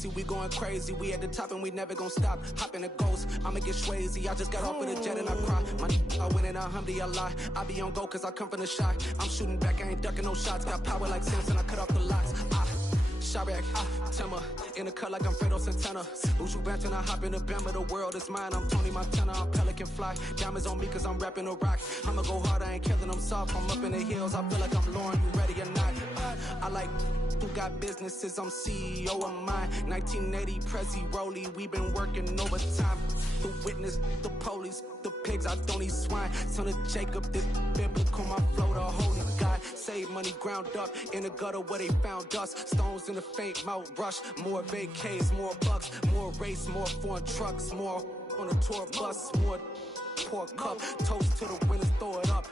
crazy, we going crazy. We at the top and we never gonna stop. Hop in a ghost, I'ma get swayzy. I just got off with a jet and I cry. I went in a Humvee, I lie. I be on go cause I come from the shot. I'm shooting back, I ain't ducking no shots. Got power like Samson, I cut off the locks. Chirac, Timmer, in the cut like I'm Fredo Santana. Uju Banton, I hop in the Bama, the world is mine. I'm Tony Montana, I'm Pelican Fly. Diamonds on me cause I'm rapping a rock. I'ma go hard, I ain't killing them soft. I'm up in the hills, I feel like I'm Lauren, you ready or not? I like who got businesses, I'm CEO of mine. 1980 Prezi Rolly, we been working overtime. The witness, the police, the pigs, I don't eat swine. Son of Jacob, this biblical, my flow, the holy God. Save money ground up in the gutter where they found us. Stones in the faint mouth rush. More vacays, more bucks, more race, more foreign trucks, more on a tour bus, more pour cup. Toast to the winners, throw it up.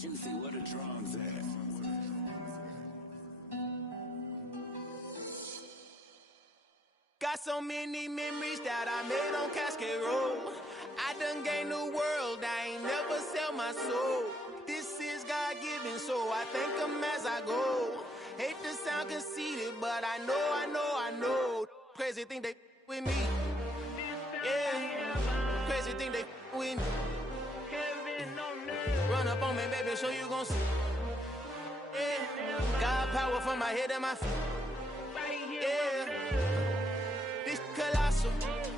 Juicy, where the drums at? Got so many memories that I made on Cascade Road. I done gained the world, I ain't never sell my soul. This is God-given, so I thank him as I go. Hate to sound conceited, but I know. Crazy thing they with me. Yeah, crazy thing they with me. Run up on me, baby, show you gon' see. Yeah, God power from my head and my feet. Yeah. Colossal.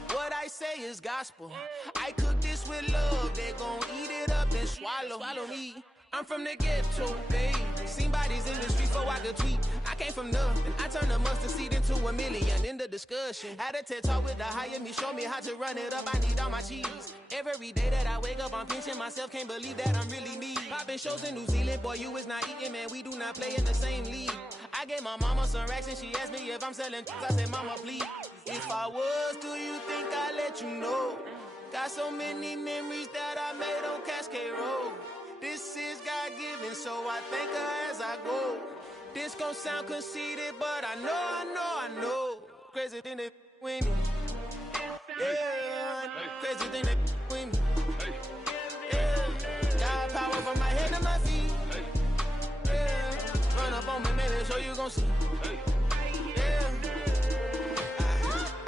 What I say is gospel. I cook this with love. They gon' eat it up and swallow me. I'm from the ghetto, babe. Seen bodies in the street before I could tweet. I came from nothing. I turned a mustard seed into a million in the discussion. Had a TED talk with the higher me. Show me how to run it up. I need all my cheese. Every day that I wake up, I'm pinching myself. Can't believe that I'm really me. Popping shows in New Zealand. Boy, you is not eating, man. We do not play in the same league. I gave my mama some racks and she asked me if I'm selling. I said, mama, please. If I was, do you think I'd let you know? Got so many memories that I made on Cascade Road. This is God-given, so I thank her as I go. This gon' sound conceited, but I know. Crazy thing they with me. Yeah, crazy thing they with me. Yeah, got power from my head to my feet. Yeah, run up on me, maybe so you gon' see. Yeah.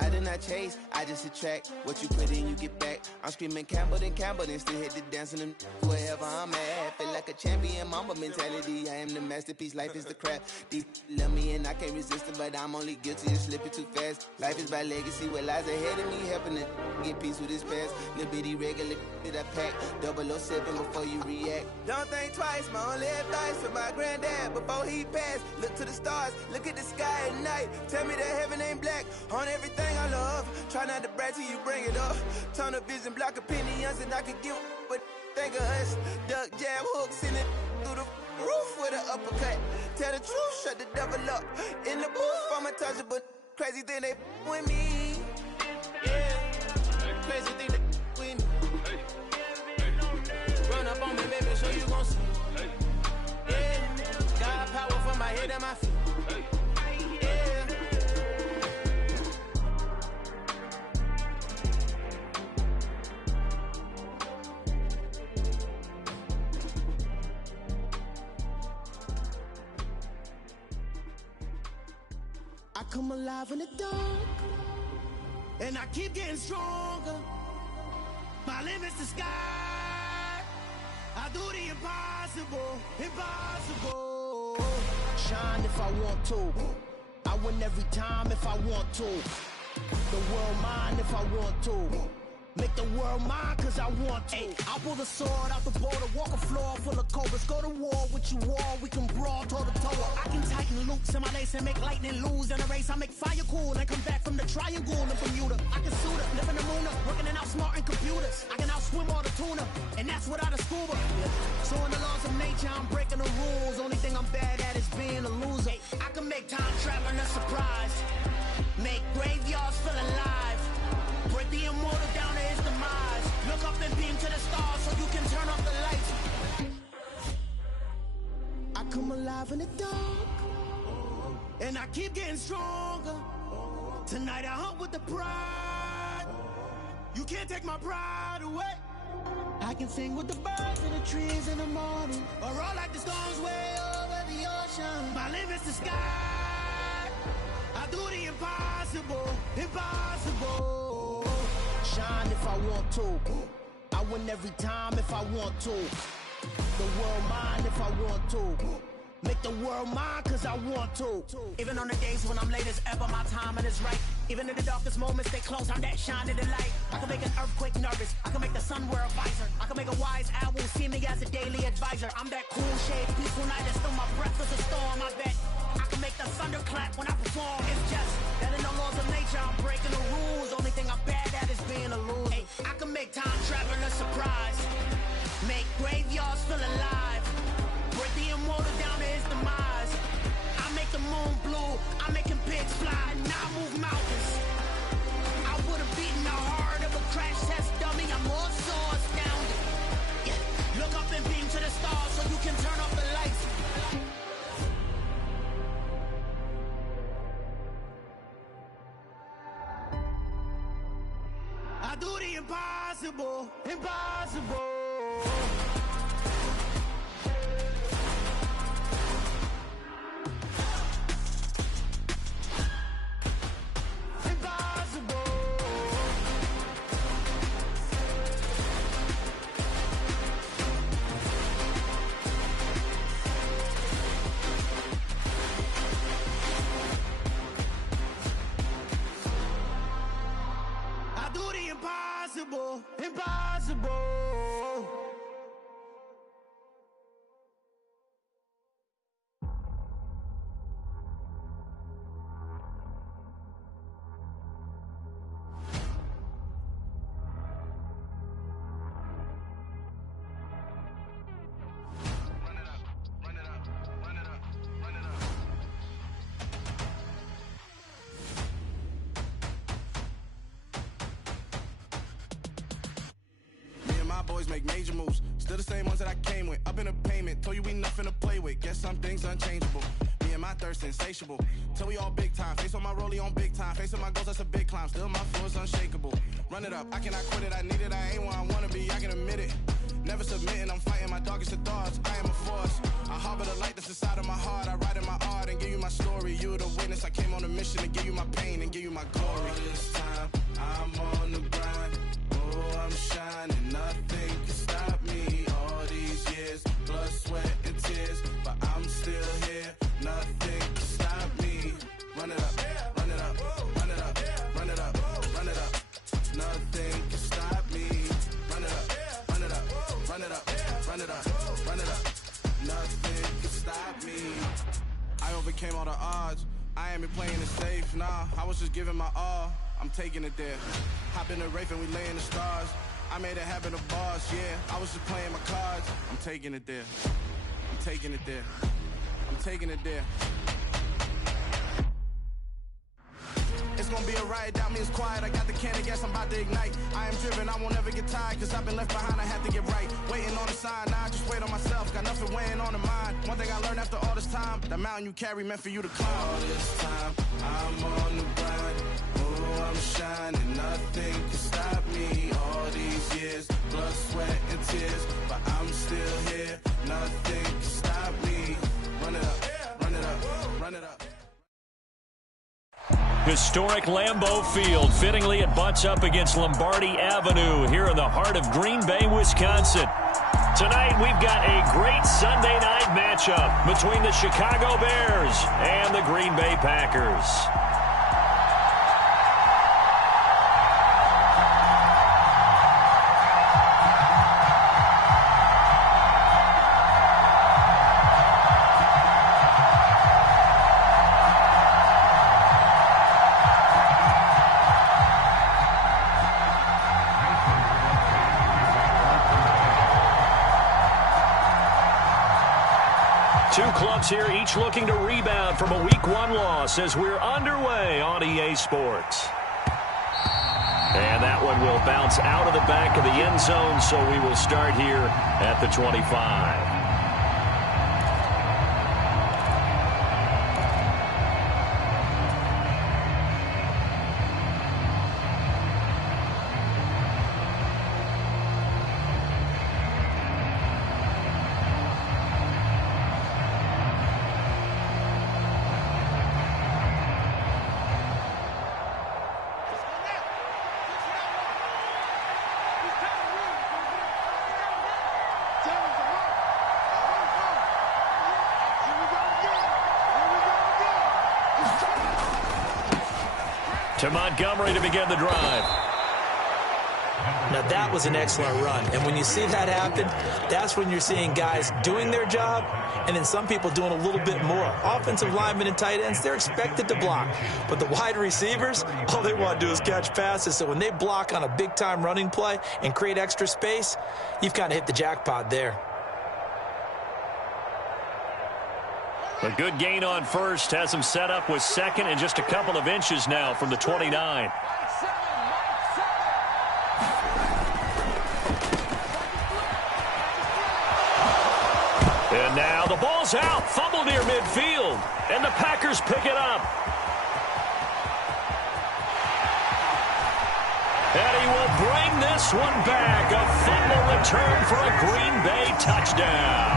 I did not chase, I just attract. What you put in, you get back. I'm screaming Campbell, then still hit the dancing and wherever I'm at. Feel like a champion, mamba mentality. I am the masterpiece, life is the crap. Deep love me and I can't resist it, but I'm only guilty of slipping too fast. Life is by legacy, what lies ahead of me, helping to get peace with this past. Little bitty regular that I pack, 007 before you react. Don't think twice, my only advice for my granddad before he passed. Look to the stars, look at the sky at night. Tell me that heaven ain't black on everything I love. Try not to brag till you bring it up. Tunnel vision, block opinions, and I can give what think of us. Duck, jab, hooks in it through the roof with an uppercut. Tell the truth, shut the devil up. In the booth, I'm untouchable. Crazy thing they with me. Yeah, crazy thing they with me. Run up on me, baby, so you gon' see. Yeah, got power from my head and my feet. I come alive in the dark, and I keep getting stronger. My limit's the sky. I do the impossible, impossible. Shine if I want to. I win every time if I want to. The world mine if I want to. Make the world mine cause I want to. I pull the sword out the border, walk a floor full of cobras. Go to war with you all, we can brawl toe to toe. I can tighten loops in my lace and make lightning lose in a race. I make fire cool and come back from the triangle in Bermuda. I can suit up, live in the moon, working and outsmarting computers. I can outswim all the tuna, and that's without a scuba. So in the laws of nature, I'm breaking the rules. Only thing I'm bad at is being a loser. I can make time traveling a surprise. Make graveyards feel alive. Break the immortal down to his demise. Look up and beam to the stars so you can turn off the lights. I come alive in the dark, and I keep getting stronger. Tonight I hunt with the pride. You can't take my pride away. I can sing with the birds and the trees in the morning, or roll like the storms way over the ocean. My limit's the sky. I do the impossible, impossible. Shine if I want to. I win every time if I want to. The world mine if I want to. Make the world mine cause I want to. Even on the days when I'm late as ever, my timing is right. Even in the darkest moments, stay close, I'm that shining the light. I can make an earthquake nervous, I can make the sun wear a visor. I can make a wise owl see me as a daily advisor. I'm that cool shade, peaceful night, and still my breath is a storm. I bet I can make the thunder clap when I perform. It's just that in the laws of nature, I'm breaking the rules. Only thing I'm bad at is being a loser. Hey, I can make time travel a surprise. Make graveyards feel alive. Break the immortal down to his demise. I make the moon blue, I'm making pigs fly, and I move mountains. I would've beaten the heart of a crash test dummy. I'm more so astounded. Yeah. Look up and beam to the stars so you can turn off the lights. I do the impossible, impossible. Impossible, impossible. Boys make major moves, still the same ones that I came with. Up in a payment, told you we nothing to play with. Guess some things unchangeable. Me and my thirst insatiable. Till we all big time. Face on my rollie on big time. Face on my goals, that's a big climb. Still my floor's unshakable. Run it up, I cannot quit it. I need it, I ain't where I wanna be. I can admit it. Never submitting, I'm fighting my darkest of thoughts. I am a force. I harbor the light that's inside of my heart. I write in my art and give you my story. You the witness. I came on a mission to give you my pain and give you my glory. All this time, I'm on the grind. Oh, I'm shining, nothing can stop me. All these years, blood, sweat, and tears, but I'm still here. Nothing can stop me. Run it up, run it up, run it up, run it up, run it up. Nothing can stop me. Run it up, run it up, run it up, run it up, run it up. Nothing can stop me. I overcame all the odds. I ain't been playing it safe, nah. I was just giving my all. I'm taking it there. Hop in the Wraith and we lay in the stars. I made it happen to bars, yeah. I was just playing my cards. I'm taking it there. I'm taking it there. I'm taking it there. It's gonna be a riot, doubt me it's quiet. I got the can of gas, I'm about to ignite. I am driven, I won't ever get tired, cause I've been left behind, I had to get right. Waiting on the sign, now I just wait on myself. Got nothing weighing on the mind. One thing I learned after all this time, the mountain you carry meant for you to climb. All this time, I'm on the grind. Oh, I'm shining, nothing can stop me. All these years, blood, sweat, and tears, but I'm still here. Nothing can stop me. Run it up, run it up, run it up. Historic Lambeau Field. Fittingly, it butts up against Lombardi Avenue here in the heart of Green Bay, Wisconsin. Tonight, we've got a great Sunday night matchup between the Chicago Bears and the Green Bay Packers. Two clubs here, each looking to rebound from a Week 1 loss as we're underway on EA Sports. And that one will bounce out of the back of the end zone, so we will start here at the 25. to Montgomery to begin the drive. Now, that was an excellent run. And when you see that happen, that's when you're seeing guys doing their job and then some people doing a little bit more. Offensive linemen and tight ends, they're expected to block. But the wide receivers, all they want to do is catch passes. So when they block on a big-time running play and create extra space, you've kind of hit the jackpot there. A good gain on first has him set up with second and just a couple of inches now from the 29. And now the ball's out, fumble near midfield, and the Packers pick it up. And he will bring this one back, a fumble return for a Green Bay touchdown.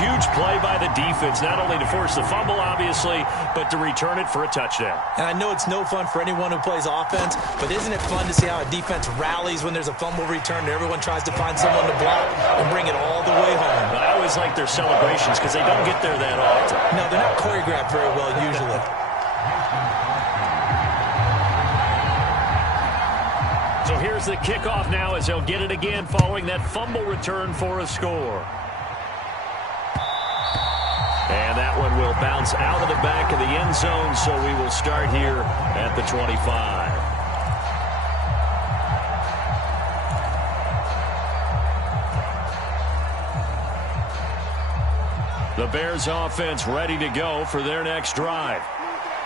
Huge play by the defense, not only to force the fumble, obviously, but to return it for a touchdown. And I know it's no fun for anyone who plays offense, but isn't it fun to see how a defense rallies when there's a fumble return and everyone tries to find someone to block and bring it all the way home? I always like their celebrations because they don't get there that often. No, they're not choreographed very well usually. So here's the kickoff now as they'll get it again following that fumble return for a score. And that one will bounce out of the back of the end zone, so we will start here at the 25. The Bears offense ready to go for their next drive.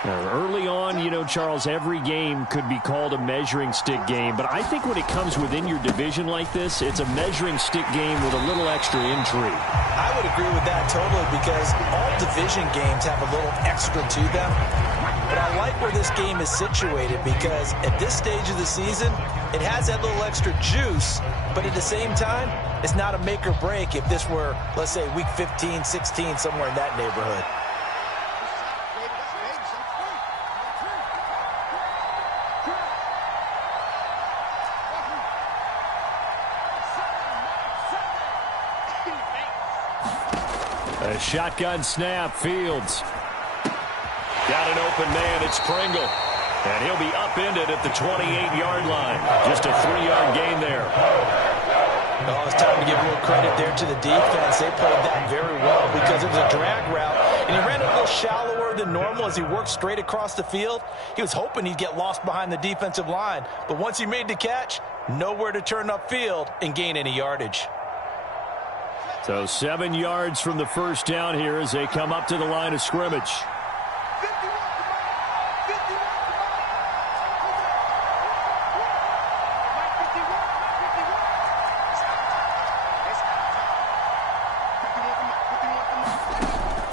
Now, early on, you know, Charles, every game could be called a measuring stick game, but I think when it comes within your division like this, it's a measuring stick game with a little extra intrigue. I would agree with that totally because all division games have a little extra to them. But I like where this game is situated because at this stage of the season, it has that little extra juice, but at the same time, it's not a make or break if this were, let's say, week 15, 16, somewhere in that neighborhood. A shotgun snap, Fields. Got an open man, it's Pringle. And he'll be upended at the 28-yard line. Just a 3-yard gain there. Oh, it's time to give a little credit there to the defense. They played that very well because it was a drag route, and he ran a little shallower than normal as he worked straight across the field. He was hoping he'd get lost behind the defensive line, but once he made the catch, nowhere to turn upfield and gain any yardage. So 7 yards from the first down here as they come up to the line of scrimmage.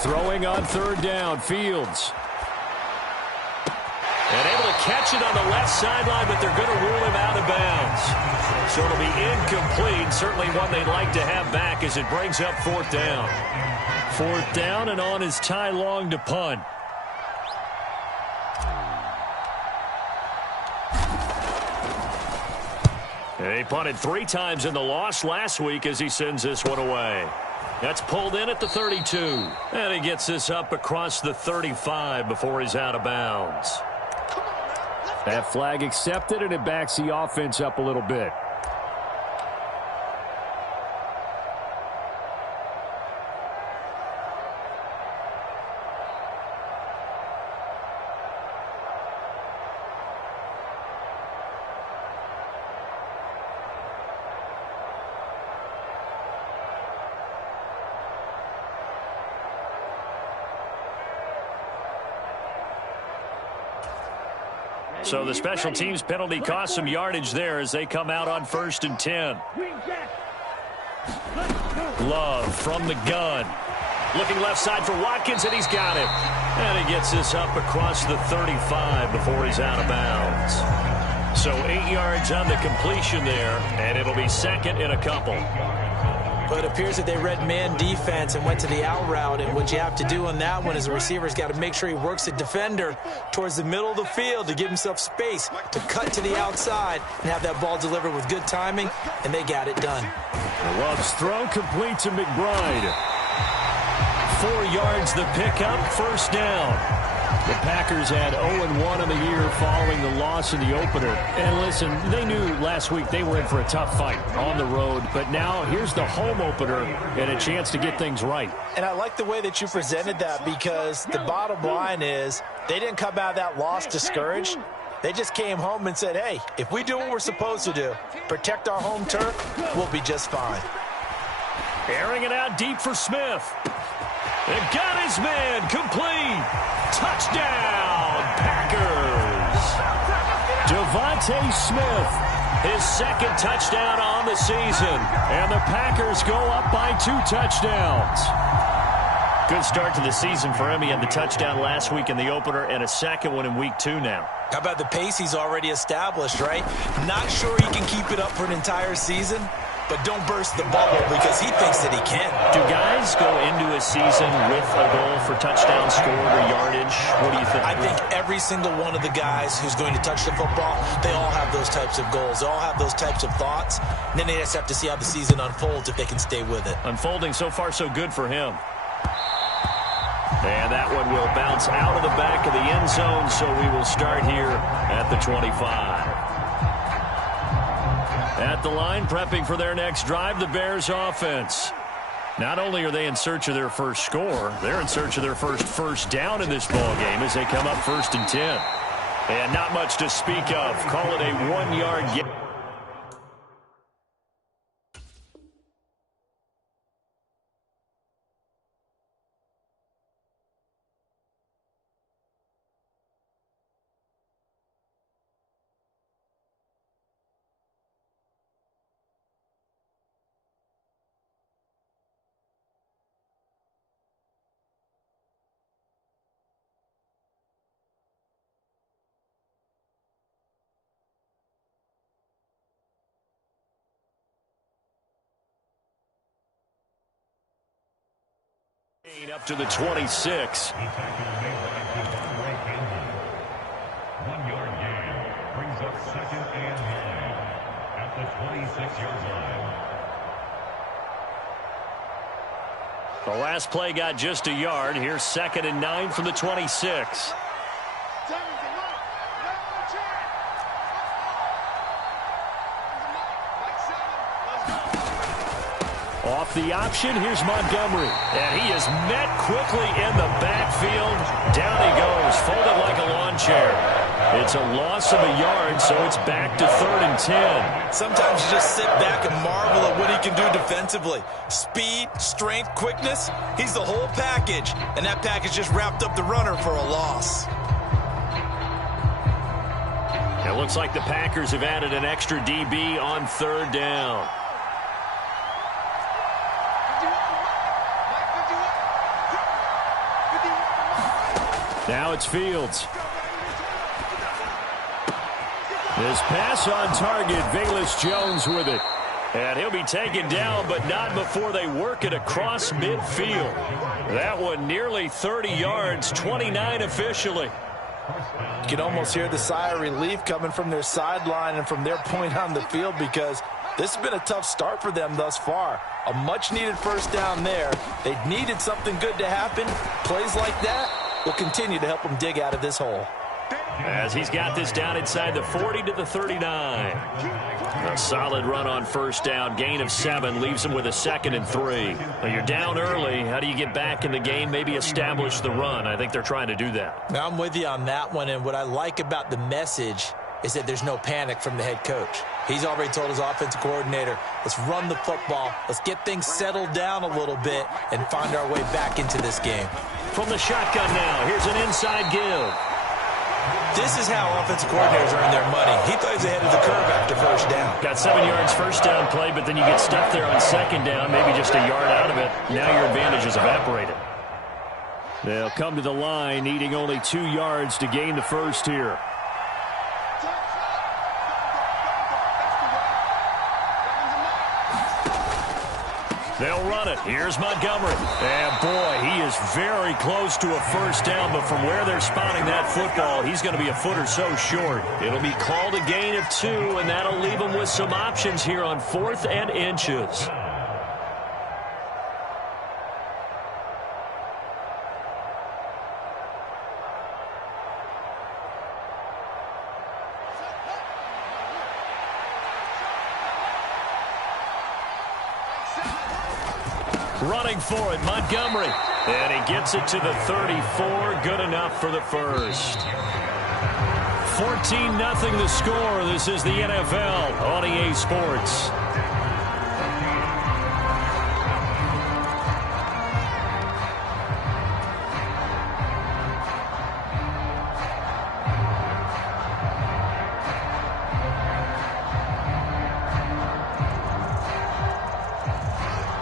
Throwing on third down, Fields. And able to catch it on the left sideline, but they're going to rule him out of bounds. So it'll be incomplete. Certainly one they'd like to have back as it brings up fourth down. Fourth down, and on is Ty Long to punt. And he punted 3 times in the loss last week as he sends this one away. That's pulled in at the 32. And he gets this up across the 35 before he's out of bounds. That flag accepted, and it backs the offense up a little bit. So the special teams penalty cost some yardage there as they come out on 1st and 10. Love from the gun. Looking left side for Watkins, and he's got him. And he gets this up across the 35 before he's out of bounds. So 8 yards on the completion there, and it'll be second and a couple. But it appears that they read man defense and went to the out route. And what you have to do on that one is the receiver's got to make sure he works the defender towards the middle of the field to give himself space to cut to the outside and have that ball delivered with good timing, and they got it done. Love's throw complete to McBride. 4 yards the pickup, first down. The Packers had 0-1 in the year following the loss in the opener. And listen, they knew last week they were in for a tough fight on the road. But now here's the home opener and a chance to get things right. And I like the way that you presented that, because the bottom line is they didn't come out of that loss discouraged. They just came home and said, hey, if we do what we're supposed to do, protect our home turf, we'll be just fine. Airing it out deep for Smith. And got his man complete. Touchdown, Packers. Devontae Smith, his second touchdown on the season. And the Packers go up by 2 touchdowns. Good start to the season for him. He had the touchdown last week in the opener and a second one in week 2 now. How about the pace he's already established, right? Not sure he can keep it up for an entire season, but don't burst the bubble because he thinks that he can. Do guys go into a season with a goal for touchdown scored or yardage? What do you think? I think every single one of the guys who's going to touch the football, they all have those types of goals. They all have those types of thoughts. And then they just have to see how the season unfolds if they can stay with it. Unfolding so far so good for him. And that one will bounce out of the back of the end zone, so we will start here at the 25. At the line, prepping for their next drive, the Bears offense. Not only are they in search of their first score, they're in search of their first down in this ball game as they come up 1st and 10. And not much to speak of. Call it a 1-yard gain. Up to the 26. 1-yard gain brings up 2nd and 9 at the 26-yard line. The last play got just a yard. Here's 2nd and 9 from the 26. Off the option, here's Montgomery. And he is met quickly in the backfield. Down he goes, folded like a lawn chair. It's a loss of a yard, so it's back to 3rd and 10. Sometimes you just sit back and marvel at what he can do defensively. Speed, strength, quickness, he's the whole package. And that package just wrapped up the runner for a loss. It looks like the Packers have added an extra DB on 3rd down. Now it's Fields. This pass on target, Velus Jones with it. And he'll be taken down, but not before they work it across midfield. That one nearly 30 yards, 29 officially. You can almost hear the sigh of relief coming from their sideline and from their point on the field, because this has been a tough start for them thus far. A much-needed 1st down there. They needed something good to happen. Plays like that will continue to help them dig out of this hole. As he's got this down inside the 40 to the 39. A solid run on 1st down. Gain of 7 leaves him with a 2nd and 3. Well, you're down early. How do you get back in the game? Maybe establish the run. I think they're trying to do that. Now, I'm with you on that one, and what I like about the message is that there's no panic from the head coach. He's already told his offensive coordinator, let's run the football, let's get things settled down a little bit and find our way back into this game. From the shotgun now, here's an inside give. This is how offensive coordinators earn their money. He thought he was ahead of the curve after 1st down. Got 7 yards 1st down play, but then you get stuffed there on 2nd down, maybe just a yard out of it. Now your advantage is evaporated. They'll come to the line, needing only 2 yards to gain the 1st here. They'll run it. Here's Montgomery. And, boy, he is very close to a 1st down, but from where they're spotting that football, he's going to be a foot or so short. It'll be called a gain of 2, and that'll leave him with some options here on 4th and inches. Running for it, Montgomery. And he gets it to the 34. Good enough for the first. 14-0 the score. This is the NFL on EA Sports.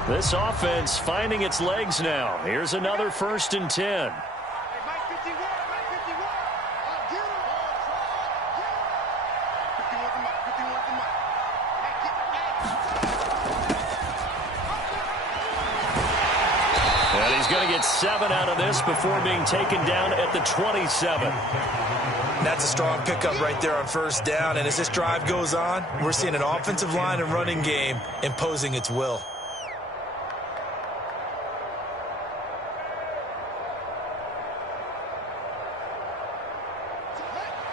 This offense finding its legs now. Here's another 1st and 10. And he's going to get 7 out of this before being taken down at the 27. That's a strong pickup right there on 1st down. And as this drive goes on, we're seeing an offensive line and running game imposing its will.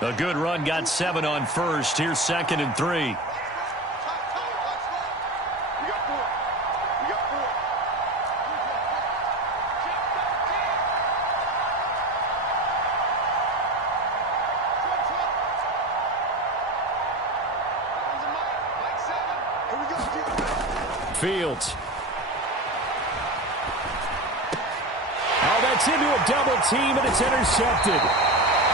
A good run, got 7 on 1st. Here's 2nd and 3. Fields. Oh, that's into a double team, and it's intercepted.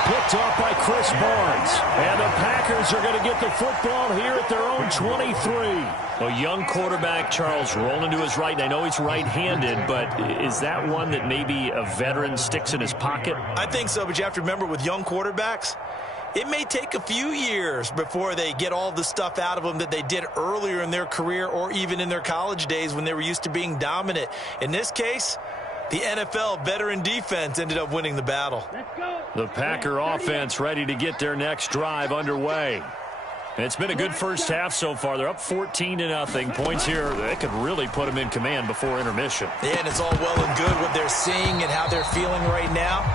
Picked off by Chris Barnes. And the Packers are going to get the football here at their own 23. A young quarterback, Charles, rolling to his right. And I know he's right-handed, but is that one that maybe a veteran sticks in his pocket? I think so, but you have to remember with young quarterbacks, it may take a few years before they get all the stuff out of them that they did earlier in their career or even in their college days when they were used to being dominant. In this case, the NFL veteran defense ended up winning the battle. The Packer offense ready to get their next drive underway. It's been a good first half so far. They're up 14-0. Points here, they could really put them in command before intermission. Yeah, and it's all well and good what they're seeing and how they're feeling right now.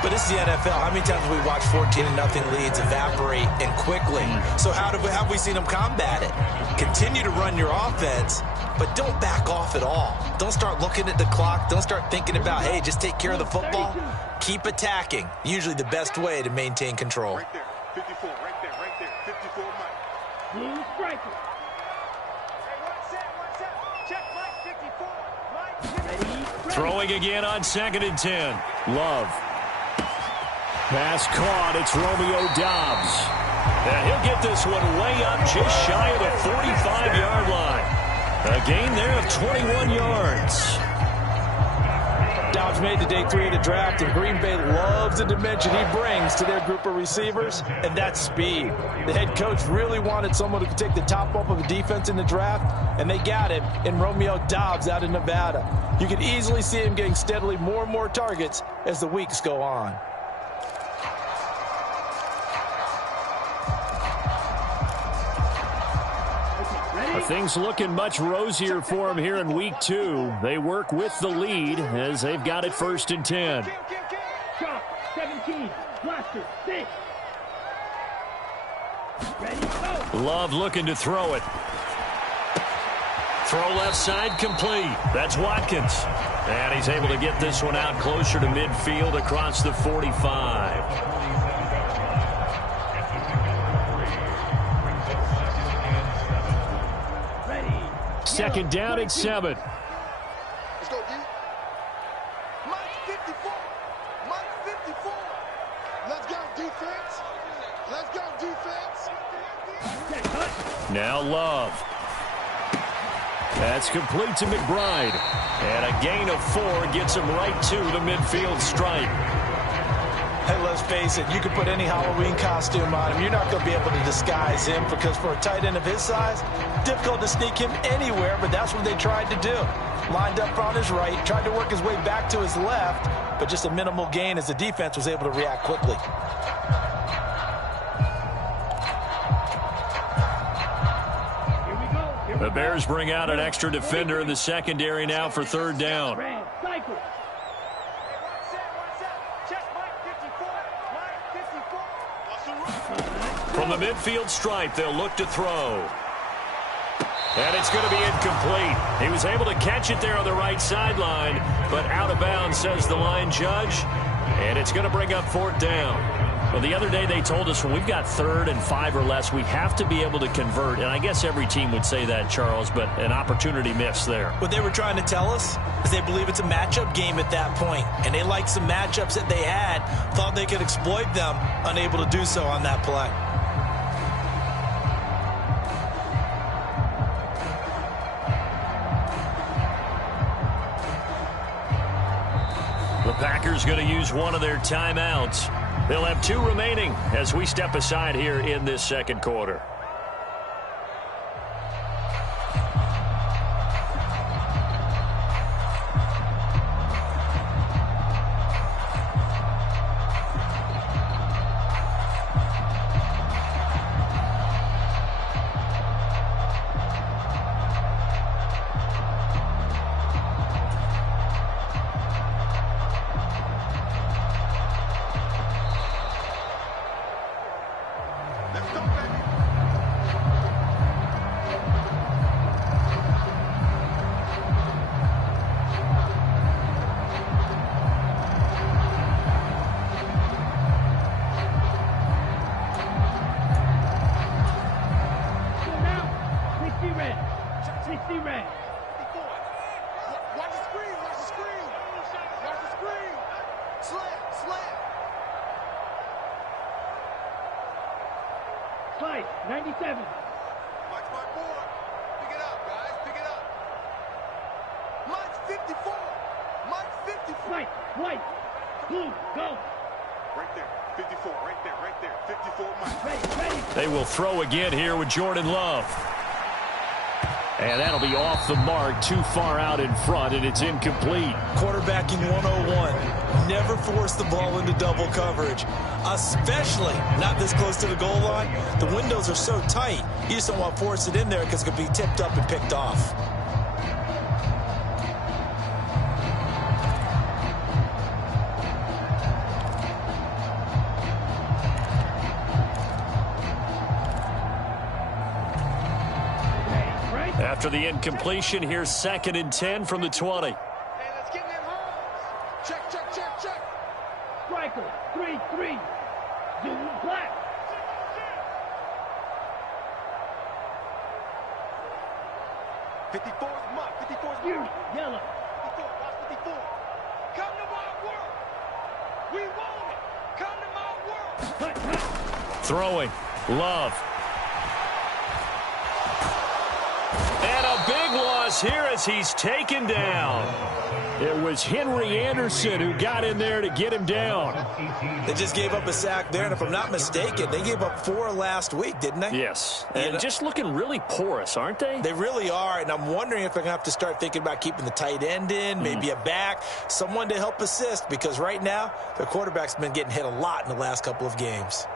But it's the NFL. How many times have we watched 14-0 leads evaporate and quickly? So how have we seen them combat it? Continue to run your offense, but don't back off at all. Don't start looking at the clock. Don't start thinking about, hey, just take care of the football. Keep attacking. Usually the best way to maintain control. Right there, 54, right there, 54, Mike. Blue striker. Check Mike, 54. Throwing again on 2nd and 10. Love. Pass caught. It's Romeo Doubs. And he'll get this one way up just shy of the 45-yard line. A gain there of 21 yards. Doubs made to day 3 of the draft, and Green Bay loves the dimension he brings to their group of receivers, and that's speed. The head coach really wanted someone who could take the top off of a defense in the draft, and they got him in Romeo Doubs out of Nevada. You can easily see him getting steadily more and more targets as the weeks go on. Things looking much rosier for them here in week 2. They work with the lead as they've got it 1st and 10. Chuck, 17, blaster, 6. Ready, go. Love looking to throw it. Throw left side complete. That's Watkins. And he's able to get this one out closer to midfield across the 45. Second down at 7. Let's go, D. Mike 54. Mike 54. Let's go, defense. Let's go, defense. Now Love. That's complete to McBride. And a gain of 4 gets him right to the midfield stripe. Hey, let's face it, you can put any Halloween costume on him. You're not going to be able to disguise him because for a tight end of his size, difficult to sneak him anywhere, but that's what they tried to do. Lined up on his right, tried to work his way back to his left, but just a minimal gain as the defense was able to react quickly. The Bears bring out an extra defender in the secondary now for 3rd down. From the midfield stripe, they'll look to throw. And it's going to be incomplete. He was able to catch it there on the right sideline, but out of bounds, says the line judge. And it's going to bring up 4th down. Well, the other day they told us when we've got 3rd and 5 or less, we have to be able to convert. And I guess every team would say that, Charles, but an opportunity missed there. What they were trying to tell us is they believe it's a matchup game at that point. And they liked some matchups that they had, thought they could exploit them, unable to do so on that play. The Packers going to use one of their timeouts. They'll have 2 remaining as we step aside here in this second quarter. Slide, 97. Watch my board. Pick it up, guys. Pick it up. Mike's 54. Mike's 54. White, blue, go. Right there. 54. Right there. Right there. 54 Mike. Ready. They will throw again here with Jordan Love. And that'll be off the mark, too far out in front, and it's incomplete. Quarterbacking 101. Never force the ball into double coverage, especially not this close to the goal line. The windows are so tight, you just don't want to force it in there because it could be tipped up and picked off. After the incompletion, here's 2nd and 10 from the 20. Hey, let's get in them holes. Check. Striker, 3-3. Zoom black. '54's Mike. 54's You, Mike. yellow. 54. Watch 54. Come to my world. We want it. Come to my world. Throwing. Love. And a big loss here as he's taken down. It was Henry Anderson who got in there to get him down. They just gave up a sack there, and if I'm not mistaken, they gave up 4 last week, didn't they? Yes, and just looking really porous, aren't they? They really are, and I'm wondering if they're going to have to start thinking about keeping the tight end in, maybe a back, someone to help assist, because right now, their quarterback's been getting hit a lot in the last couple of games.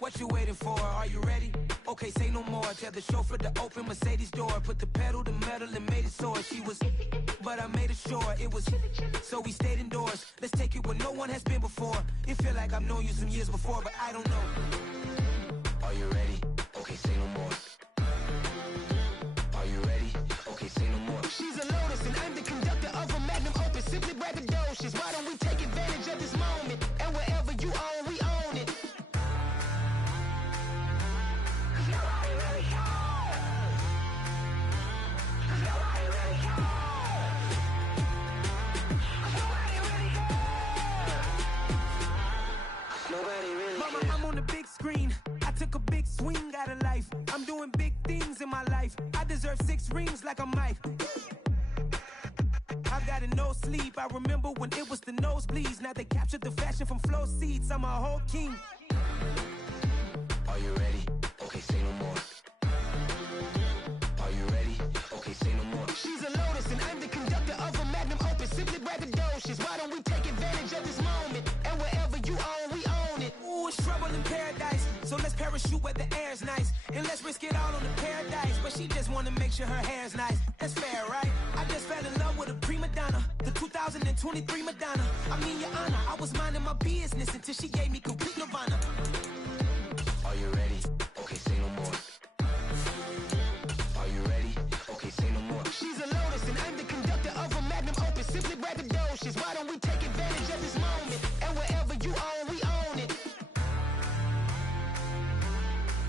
What you waiting for? Are you ready? Okay, say no more. Tell the chauffeur to open Mercedes door. Put the pedal to metal and made it soar. She was, but I made it sure it was. So we stayed indoors. Let's take it where no one has been before. It feel like I've known you some years before, but I don't know. Are you ready? Okay, say no more. Are you ready? Okay, say no more. She's a Lotus and I'm the conductor of a Magnum Opus. Simply braggadocious. Why don't we take advantage of this moment? And wherever you own, we own it. Mama, I'm on the big screen. I took a big swing out of life. I'm doing big things in my life. I deserve 6 rings like I'm Mike. I've got no sleep. I remember when it was the nosebleeds. Now they captured the fashion from flow seats. I'm a whole king. Are you ready? Okay, say no more. Are you ready? Okay, say no more. She's a lotus and I'm the conductor of a magnum opus. Simply braggadocious. Why don't we take advantage of this moment? And wherever you own, we own it. Ooh, it's trouble in paradise. So let's parachute where the air's nice. And let's risk it all on the paradise. But she just wanna make sure her hair's nice. That's fair, right? I just fell in love with a prima donna. The 2023 Madonna. I mean, your honor, I was minding my business until she gave me complete nirvana. Are you ready? Okay, say no more. Are you ready? Okay, say no more. She's a lotus and I'm the conductor of a magnum opus. Simply braggadocious. Why don't we take advantage of this moment? And wherever you own, we own it.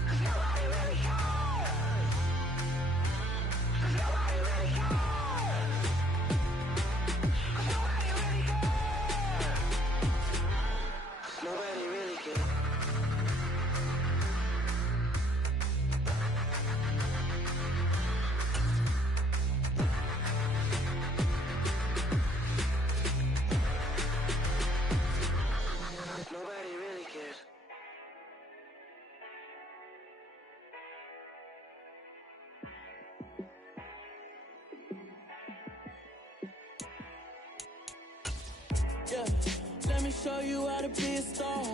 Cause nobody really cares. Cause nobody really cares. Cause nobody really cares. Nobody really cares. Nobody really cares. Yeah, let me show you how to be a star.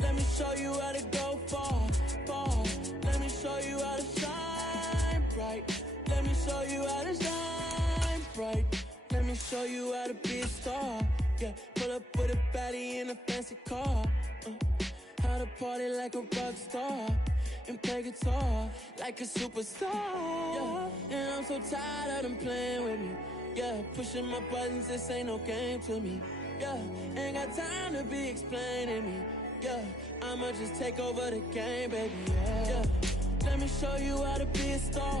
Let me show you how to go far, far. Let me show you how to shine bright. Let me show you how to shine bright. Let me show you how to be a star. Yeah, pull up with a baddie in a fancy car. How to party like a rock star and play guitar like a superstar. Yeah, and I'm so tired of them playing with me. Yeah, pushing my buttons, this ain't no game to me. Yeah, ain't got time to be explaining me. Yeah, I'ma just take over the game, baby. Yeah, let me show you how to be a star.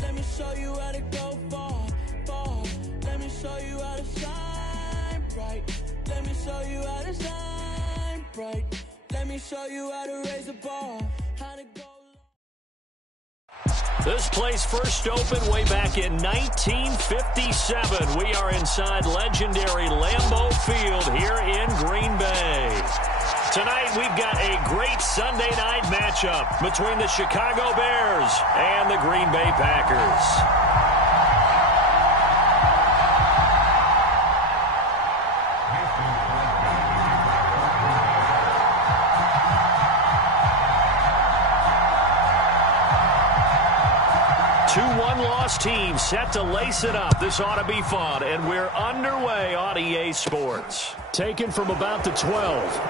Let me show you how to go far, far. Let me show you how to shine bright. Let me show you how to shine bright. Let me show you how to raise the bar. How to go. This place first opened way back in 1957. We are inside legendary Lambeau Field here in Green Bay. Tonight we've got a great Sunday night matchup between the Chicago Bears and the Green Bay Packers. Two one-loss teams set to lace it up. This ought to be fun, and we're underway on EA Sports. Taken from about the 12.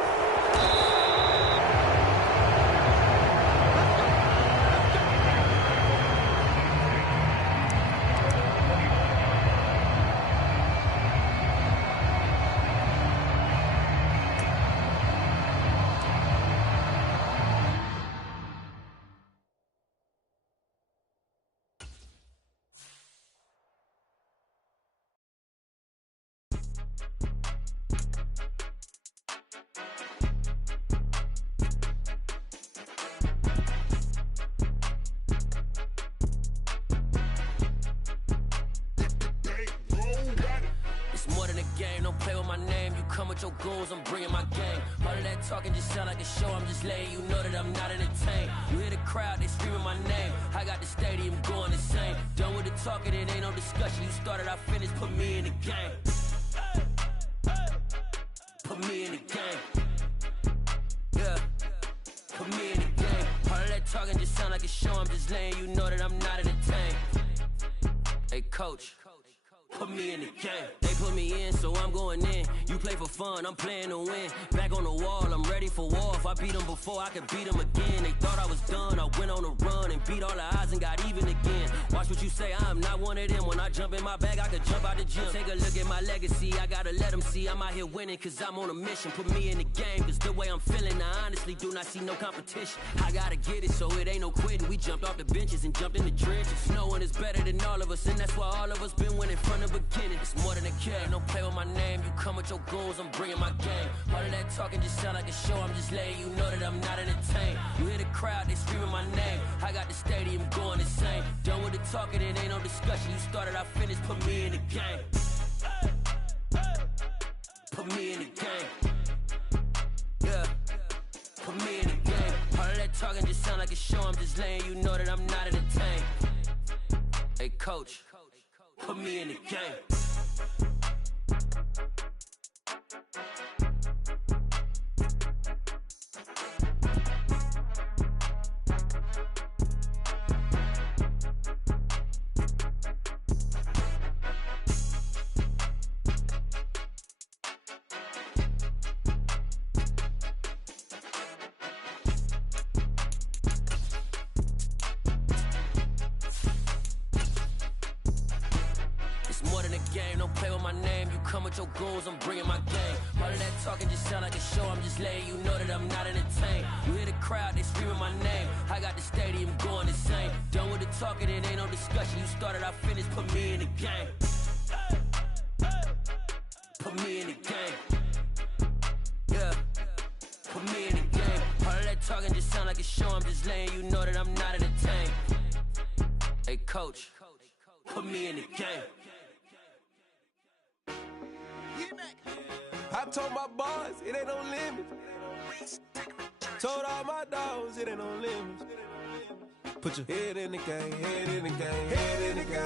Your goals, I'm bringing my game. All of that talking just sound like a show. I'm just letting you know that I'm not entertained. You hear the crowd, they screaming my name. I got the stadium going insane. Done with the talking, it ain't no discussion. You started, I finished, put me in the game. Put me in the game. Yeah, put me in the game. All of that talking just sound like a show. I'm just letting you know that I'm not entertained. Hey, coach. Put me in the game. They put me in, so I'm going in. You play for fun, I'm playing to win. Back on the wall, I'm ready for war. If I beat them before, I could beat them again. They thought I was done, I went on a run and beat all the odds and got even again. Watch what you say, I'm not one of them. When I jump in my bag, I could jump out the gym. Take a look at my legacy, I gotta let them see I'm out here winning, cause I'm on a mission. Put me in the game, cause the way I'm feeling, I honestly do not see no competition. I gotta get it, so it ain't no quitting. We jumped off the benches and jumped in the trenches. No one is better than all of us, and that's why all of us been winning from the beginning. It's more than a game, don't play with my name. You come with your goons, I'm bringing my game. All of that talking just sound like a show. I'm just letting you know that I'm not entertained. You hear the crowd, they screaming my name. I got the stadium going insane. Done with the talking, it ain't no discussion. You started, I finished, put me in the game. Put me in the game. Yeah, put me in the game. All of that talking sound like a show, I'm just laying you know that I'm not entertained. Hey, coach, put me in the game. Your goons, I'm bringing my game. All of that talking just sound like a show, I'm just letting you know that I'm not entertained. You hear the crowd, they screaming my name. I got the stadium going insane. Done with the talking, it ain't no discussion. You started, I finished, put me in the game. Put me in the game. Yeah, put me in the game. All of that talking just sound like a show, I'm just letting you know that I'm not entertained. Hey coach, put me in the game. I told my boys it ain't no limits. Told all my dogs it ain't no limits. Put your head in the game, head in the game, head in the game.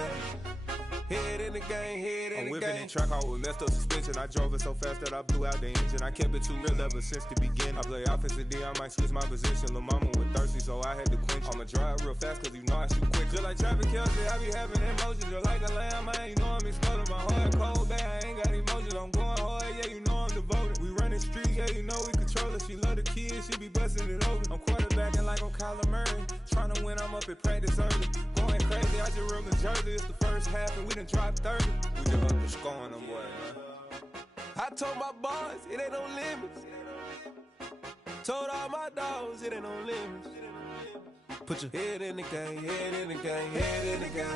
Head in the game, head in the game. I'm whipping in track out with messed up suspension. I drove it so fast that I blew out the engine. I kept it too real ever since the beginning. I play offensive D, I might switch my position. Lil' mama was thirsty, so I had to quench. I'ma drive real fast, cause you know I shoot quick. Just like Travis Kelce, I be having emotions. Just like a lamb, man, you know I'm exploding. My heart cold, bad, I ain't got emotions. I'm going hard, yeah, you know I'm devoted. We running streets, yeah, you know we control it. She love the kids, she be busting it over. I'm quarterbacking like I'm Kyler Murray. Trying to win, I'm up at practice early. Going crazy, I just real the jersey. It's the first half, and we done dropped 30. We just up to scoring them, boy, man. I told my boys it ain't no limits. Told all my dogs it ain't no limits. Put your head in the game, head in the game, head in the game.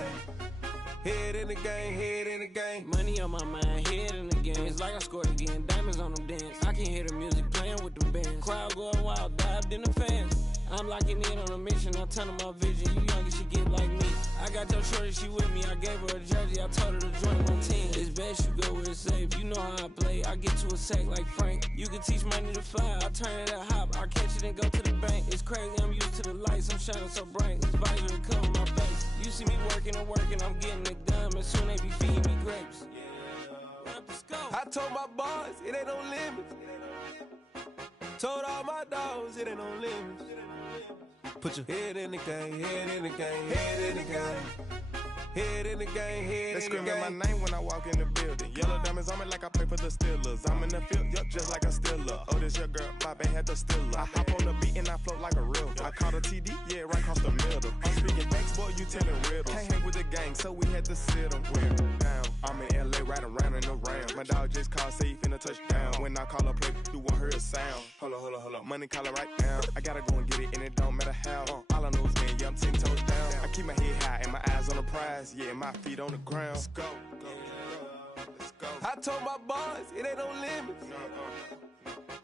Head in the game, head in the game. Money on my mind, head in the game. It's like I scored again, diamonds on them dance. I can hear the music playing with them bands. Crowd going wild, dived in the fans. I'm locking in on a mission, I'm telling my vision. You young, she get like me. I got your shorty, she with me. I gave her a jersey, I told her to join my team. It's best you go where it's safe. You know how I play. I get to a sack like Frank. You can teach money to fly. I turn it at hop. I catch it and go to the bank. It's crazy, I'm used to the lights. I'm shining so bright. This visor will cover my face. You see me working and working, I'm getting it done. And soon they be feeding me grapes. I told my boys it ain't no limits. Told all my dogs it ain't no limits. Put your head in the game, head in the game, head in the game. Head in the game, head in the game. They screaming my name when I walk in the building. Yellow diamonds on me like I play for the Steelers. I'm in the field, yup, just like a Steeler. Oh, this your girl, my band had the Steeler. I hop on the beat and I float like a river. I caught a TD, yeah, right across the middle. I'm speaking facts, boy, you telling riddles. Can't hang with the gang, so we had to sit them down. I'm in LA, riding around in the Ram. My dog just called, say he finna touchdown. When I call a play, you won't hear a sound. Hold up, money calling right now. I gotta go and get it, and it don't matter how. All I know is win, yeah, I'm 10 toes down. I keep my head high and my eyes on the prize. Yeah, my feet on the ground. Let's go. Let's go. I told my boys it ain't no limits.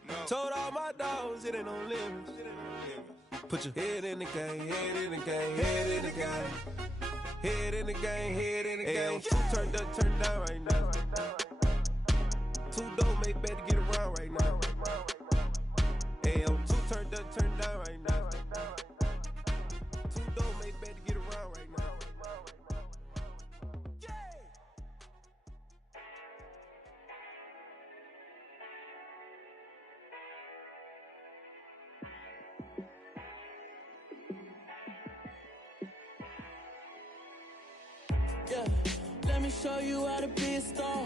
No. Told all my dogs it ain't no limits. Put your head in the game, head in the game, head in the game. Head in the game, head in the game. Two turned up, turned down right now. Two dope make better get around right now. Hey, I'm two turned up, turned down right now. Two dope make better get around right now. Yeah, let me show you how to be a star.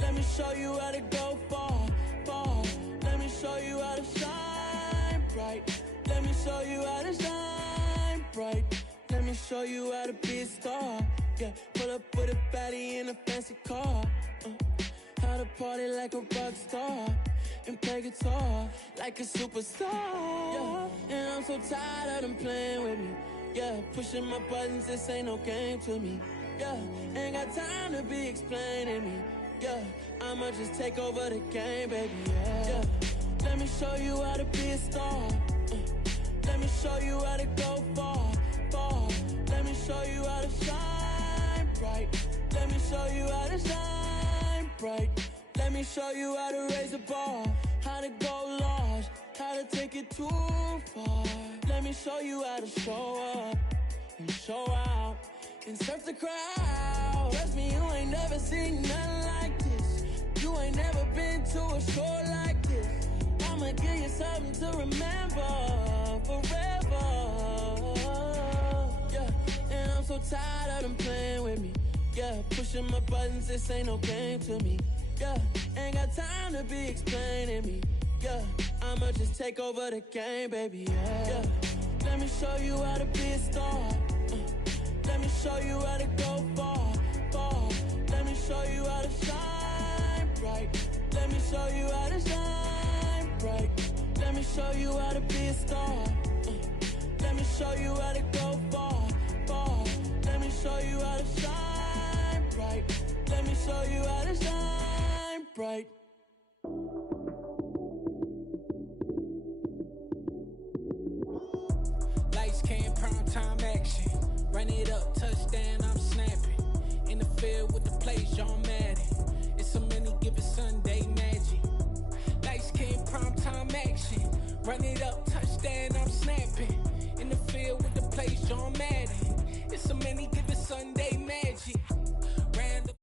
Let me show you how to go far, far. Let me show you how to shine bright. Let me show you how to shine bright. Let me show you how to be a star. Yeah, pull up with a baddie in a fancy car. How to party like a rock star and play guitar like a superstar. Yeah, and I'm so tired of them playing with me. Yeah, pushing my buttons, this ain't no game to me. Yeah, ain't got time to be explaining me. Yeah, I'ma just take over the game, baby. Yeah, let me show you how to be a star. Let me show you how to go far, far. Let me show you how to shine bright. Let me show you how to shine bright. Let me show you how to raise the bar. how to go large, how to take it too far. Let me show you how to show up and show out and surf the crowd. Trust me, you ain't never seen nothing like this. You ain't never been to a show like this. I'ma give you something to remember forever. Yeah, and I'm so tired of them playing with me. Yeah, pushing my buttons, this ain't no game to me. Yeah, ain't got time to be explaining me. Yeah, I'ma just take over the game, baby. Yeah, let me show you how to be a star. Let me show you how to go far, far. Let me show you how to shine bright. Let me show you how to shine bright. Let me show you how to be a star. Let me show you how to go far, far. Let me show you how to shine bright. Let me show you how to shine bright. Lights came, prime time action. Run it up, touchdown, I'm snapping. In the field with the plays, y'all mad at. It's a many given Sunday magic. Lights came, prime time action. Run it up, touchdown, I'm snapping. In the field with the plays, y'all mad at. It's a many given Sunday magic. Random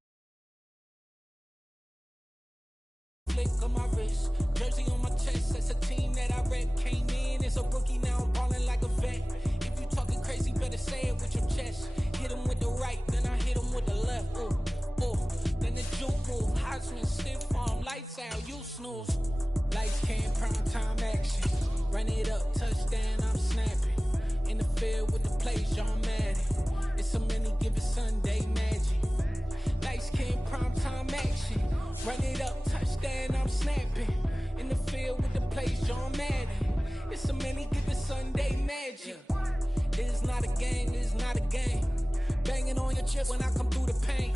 flick on my wrist, jersey on my chest. That's a team that I rep. Came in as a rookie, now I'm ballin' like a vet. If you talking crazy, better say it with your chest. Hit him with the right, then I hit him with the left. Ooh, ooh. Then the juke move, Heisman, stiff arm, lights out, you snooze. Lights came, prime time action. Run it up, touchdown, I'm snapping. In the field with the plays, y'all mad at. It's a many given Sunday magic. Lights came, prime time action. Run it up, touchdown, I'm snapping. In the field with the plays, y'all mad at. It's a many given Sunday magic. It's not a game, it's not a game. Banging on your chest when I come through the paint.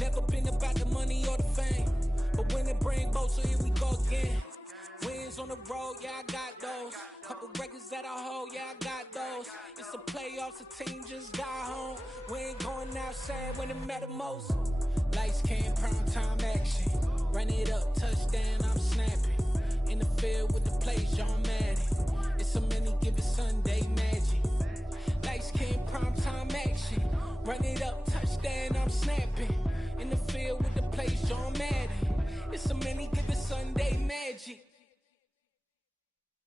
Never been about the money or the fame, but when it bring both, so here we go again. Wins on the road, yeah, I got those. Couple records that I hold, yeah, I got those. It's the playoffs, the team just got home. We ain't going outside when it matter most. Lights came, prime time action. Run it up, touchdown, I'm snapping. In the field with the plays, y'all mad at. It's a many given Sunday magic. Lights came, prime time action. Run it up, touchdown, I'm snapping. In the field with the plays, y'all mad at. It's a many given Sunday magic.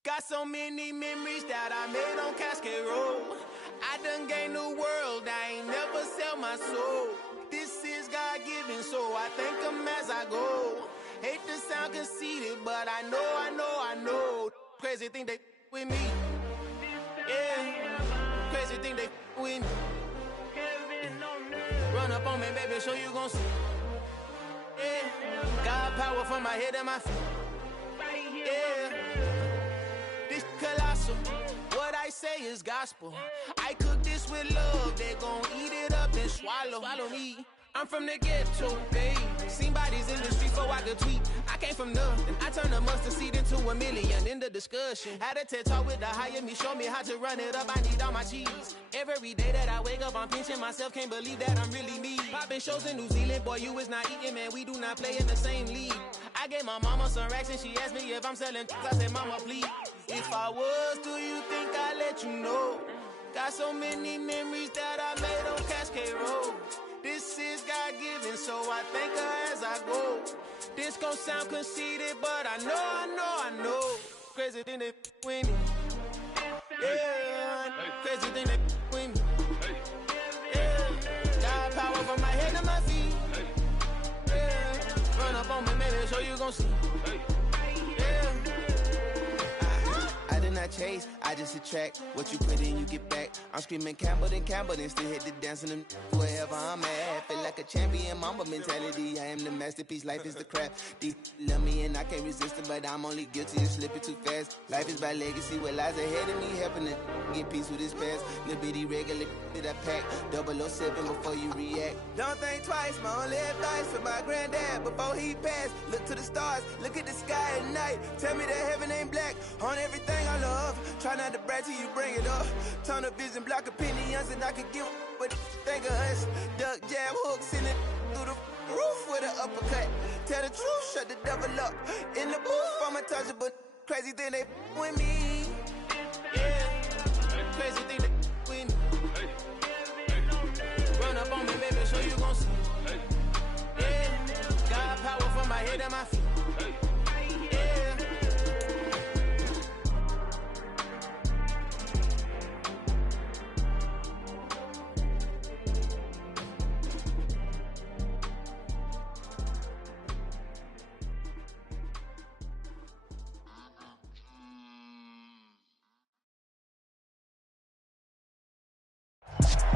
Got so many memories that I made on Cascade Road. I done gained the world, I ain't never sell my soul. This is God-given, so I thank him as I go. Hate to sound conceited, but I know. Crazy thing they with me. Yeah, crazy thing they with me. Run up on me, baby, show you gon' see. Yeah, got power from my head and my feet. Yeah, this colossal. What I say is gospel. I cook this with love. They gon' eat it up and swallow me. I'm from the ghetto, babe. Seen bodies in the street before I could tweet. I came from nothing. I turned a mustard seed into a million in the discussion. Had a TED talk with the higher me, show me how to run it up. I need all my cheese. Every day that I wake up, I'm pinching myself. Can't believe that I'm really me. Popping shows in New Zealand, boy, you is not eating, man. We do not play in the same league. I gave my mama some racks and she asked me if I'm selling. I said, mama, please. If I was, do you think I'd let you know? Got so many memories that I made on Cascade Road. This is God-given, so I thank her as I go. This gon' sound conceited, but I know. Crazy thing they with me. Yeah, crazy thing they with me. Yeah, got power from my head to my feet. Yeah, run up on me, maybe so you gon' see. Yeah. I did not chase, I just attract. What you put in, you get back. I'm screaming Campbell, then still hit the dance and them wherever I'm at. Feel like a champion, mamba mentality. I am the masterpiece, life is the crap. These love me and I can't resist it, but I'm only guilty of slipping too fast. Life is by legacy, what lies ahead of me, helping to get peace with his past. Little bitty regular that I pack, 007 before you react. Don't think twice, my only advice for my granddad before he passed. Look to the stars, look at the sky at night. Tell me that heaven ain't black on everything I love. Try not to brag till you bring it up. Tunnel vision, block opinions, and I could give what think of us. Duck jab hooks in it through the roof with an uppercut. Tell the truth, shut the devil up. In the booth, I'ma touch it, but crazy thing they with me. Yeah, crazy thing they with me. Run up on me, baby, so you gon' see. Yeah, got power from my head and my feet. Yeah.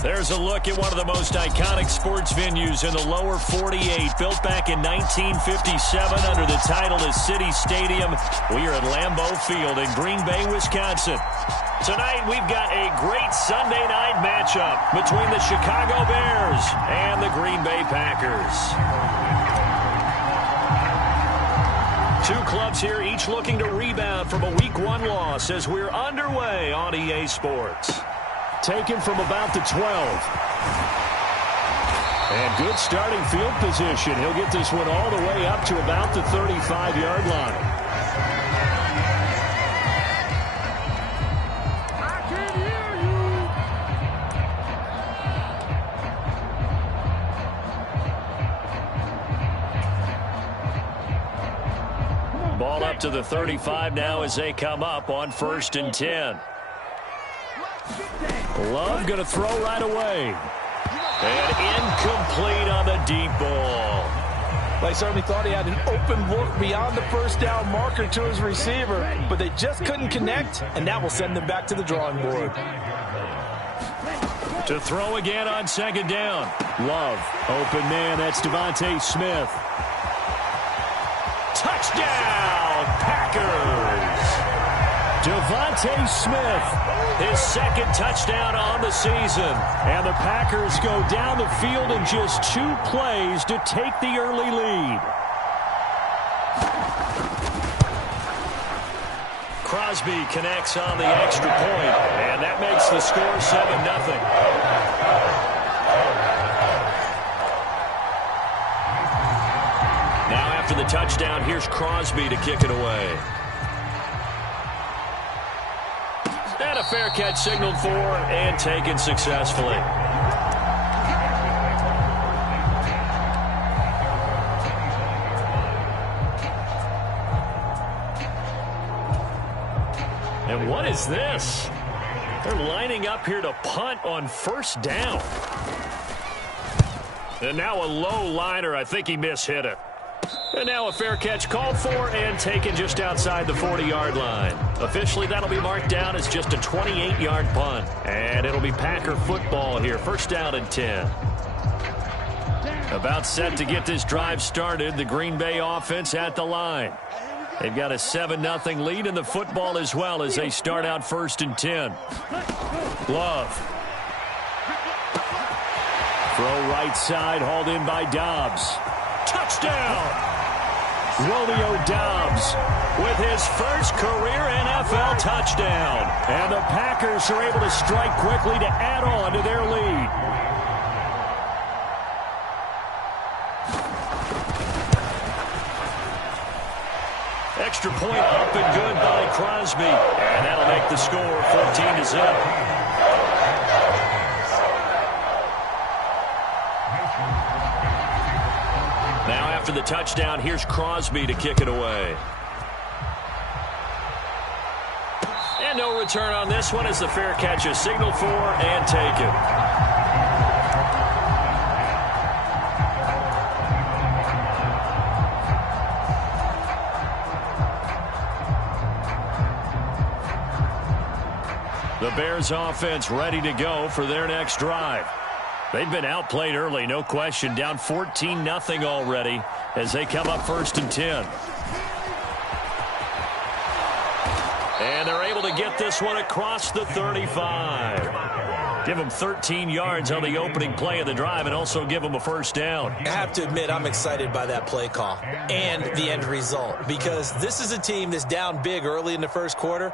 There's a look at one of the most iconic sports venues in the lower 48. Built back in 1957 under the title of City Stadium. We are at Lambeau Field in Green Bay, Wisconsin. Tonight we've got a great Sunday night matchup between the Chicago Bears and the Green Bay Packers. Two clubs here, each looking to rebound from a Week 1 loss as we're underway on EA Sports. Taken from about the 12. And good starting field position. He'll get this one all the way up to about the 35-yard line. I can hear you. Ball up to the 35 now as they come up on 1st and 10. Love going to throw right away. And incomplete on the deep ball. They certainly thought he had an open look beyond the first down marker to his receiver, but they just couldn't connect, and that will send them back to the drawing board. To throw again on 2nd down. Love, open man, that's Devontae Smith. Touchdown, Packers! Devontae Smith, his 2nd touchdown on the season. And the Packers go down the field in just 2 plays to take the early lead. Crosby connects on the extra point, and that makes the score 7-0. Now after the touchdown, here's Crosby to kick it away. And a fair catch signaled for and taken successfully. And what is this? They're lining up here to punt on 1st down. And now a low liner. I think he mishit it. And now a fair catch called for and taken just outside the 40-yard line. Officially, that'll be marked down as just a 28-yard punt. And it'll be Packer football here. 1st down and 10. About set to get this drive started. The Green Bay offense at the line. They've got a 7-0 lead in the football as well as they start out 1st and 10. Love. Throw right side, hauled in by Dobbs. Touchdown! Romeo Dobbs with his first career NFL touchdown. And the Packers are able to strike quickly to add on to their lead. Extra point up and good by Crosby. And that'll make the score 14-0. Now after the touchdown, here's Crosby to kick it away. And no return on this one as the fair catch is signaled for and taken. The Bears offense ready to go for their next drive. They've been outplayed early, no question. Down 14-0 already as they come up 1st and 10. And they're able to get this one across the 35. Give them 13 yards on the opening play of the drive and also give them a 1st down. I have to admit, I'm excited by that play call and the end result because this is a team that's down big early in the 1st quarter.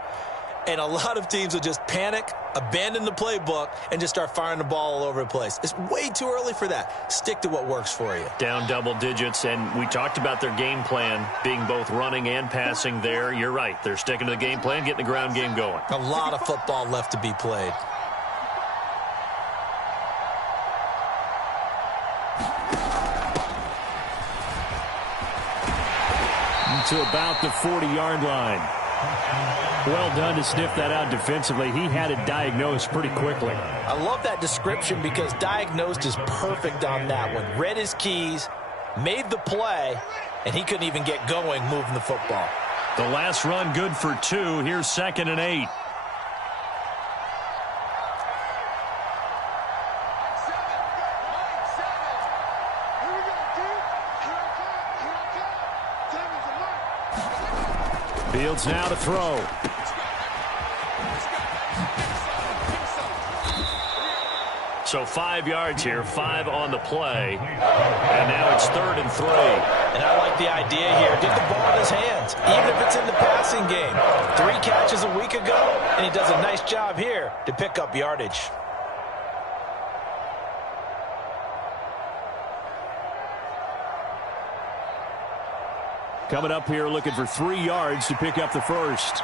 And a lot of teams will just panic, abandon the playbook, and just start firing the ball all over the place. It's way too early for that. Stick to what works for you. Down double digits, and we talked about their game plan being both running and passing there. You're right. They're sticking to the game plan, getting the ground game going. A lot of football left to be played. To about the 40-yard line. Well done to sniff that out defensively. He had it diagnosed pretty quickly. I love that description because diagnosed is perfect on that one. Read his keys, made the play, and he couldn't even get going moving the football. The last run good for 2. Here's 2nd and 8. Fields now to throw. So 5 yards here, 5 on the play. And now it's 3rd and 3. And I like the idea here. Get the ball in his hands, even if it's in the passing game. 3 catches a week ago, and he does a nice job here to pick up yardage. Coming up here looking for 3 yards to pick up the first.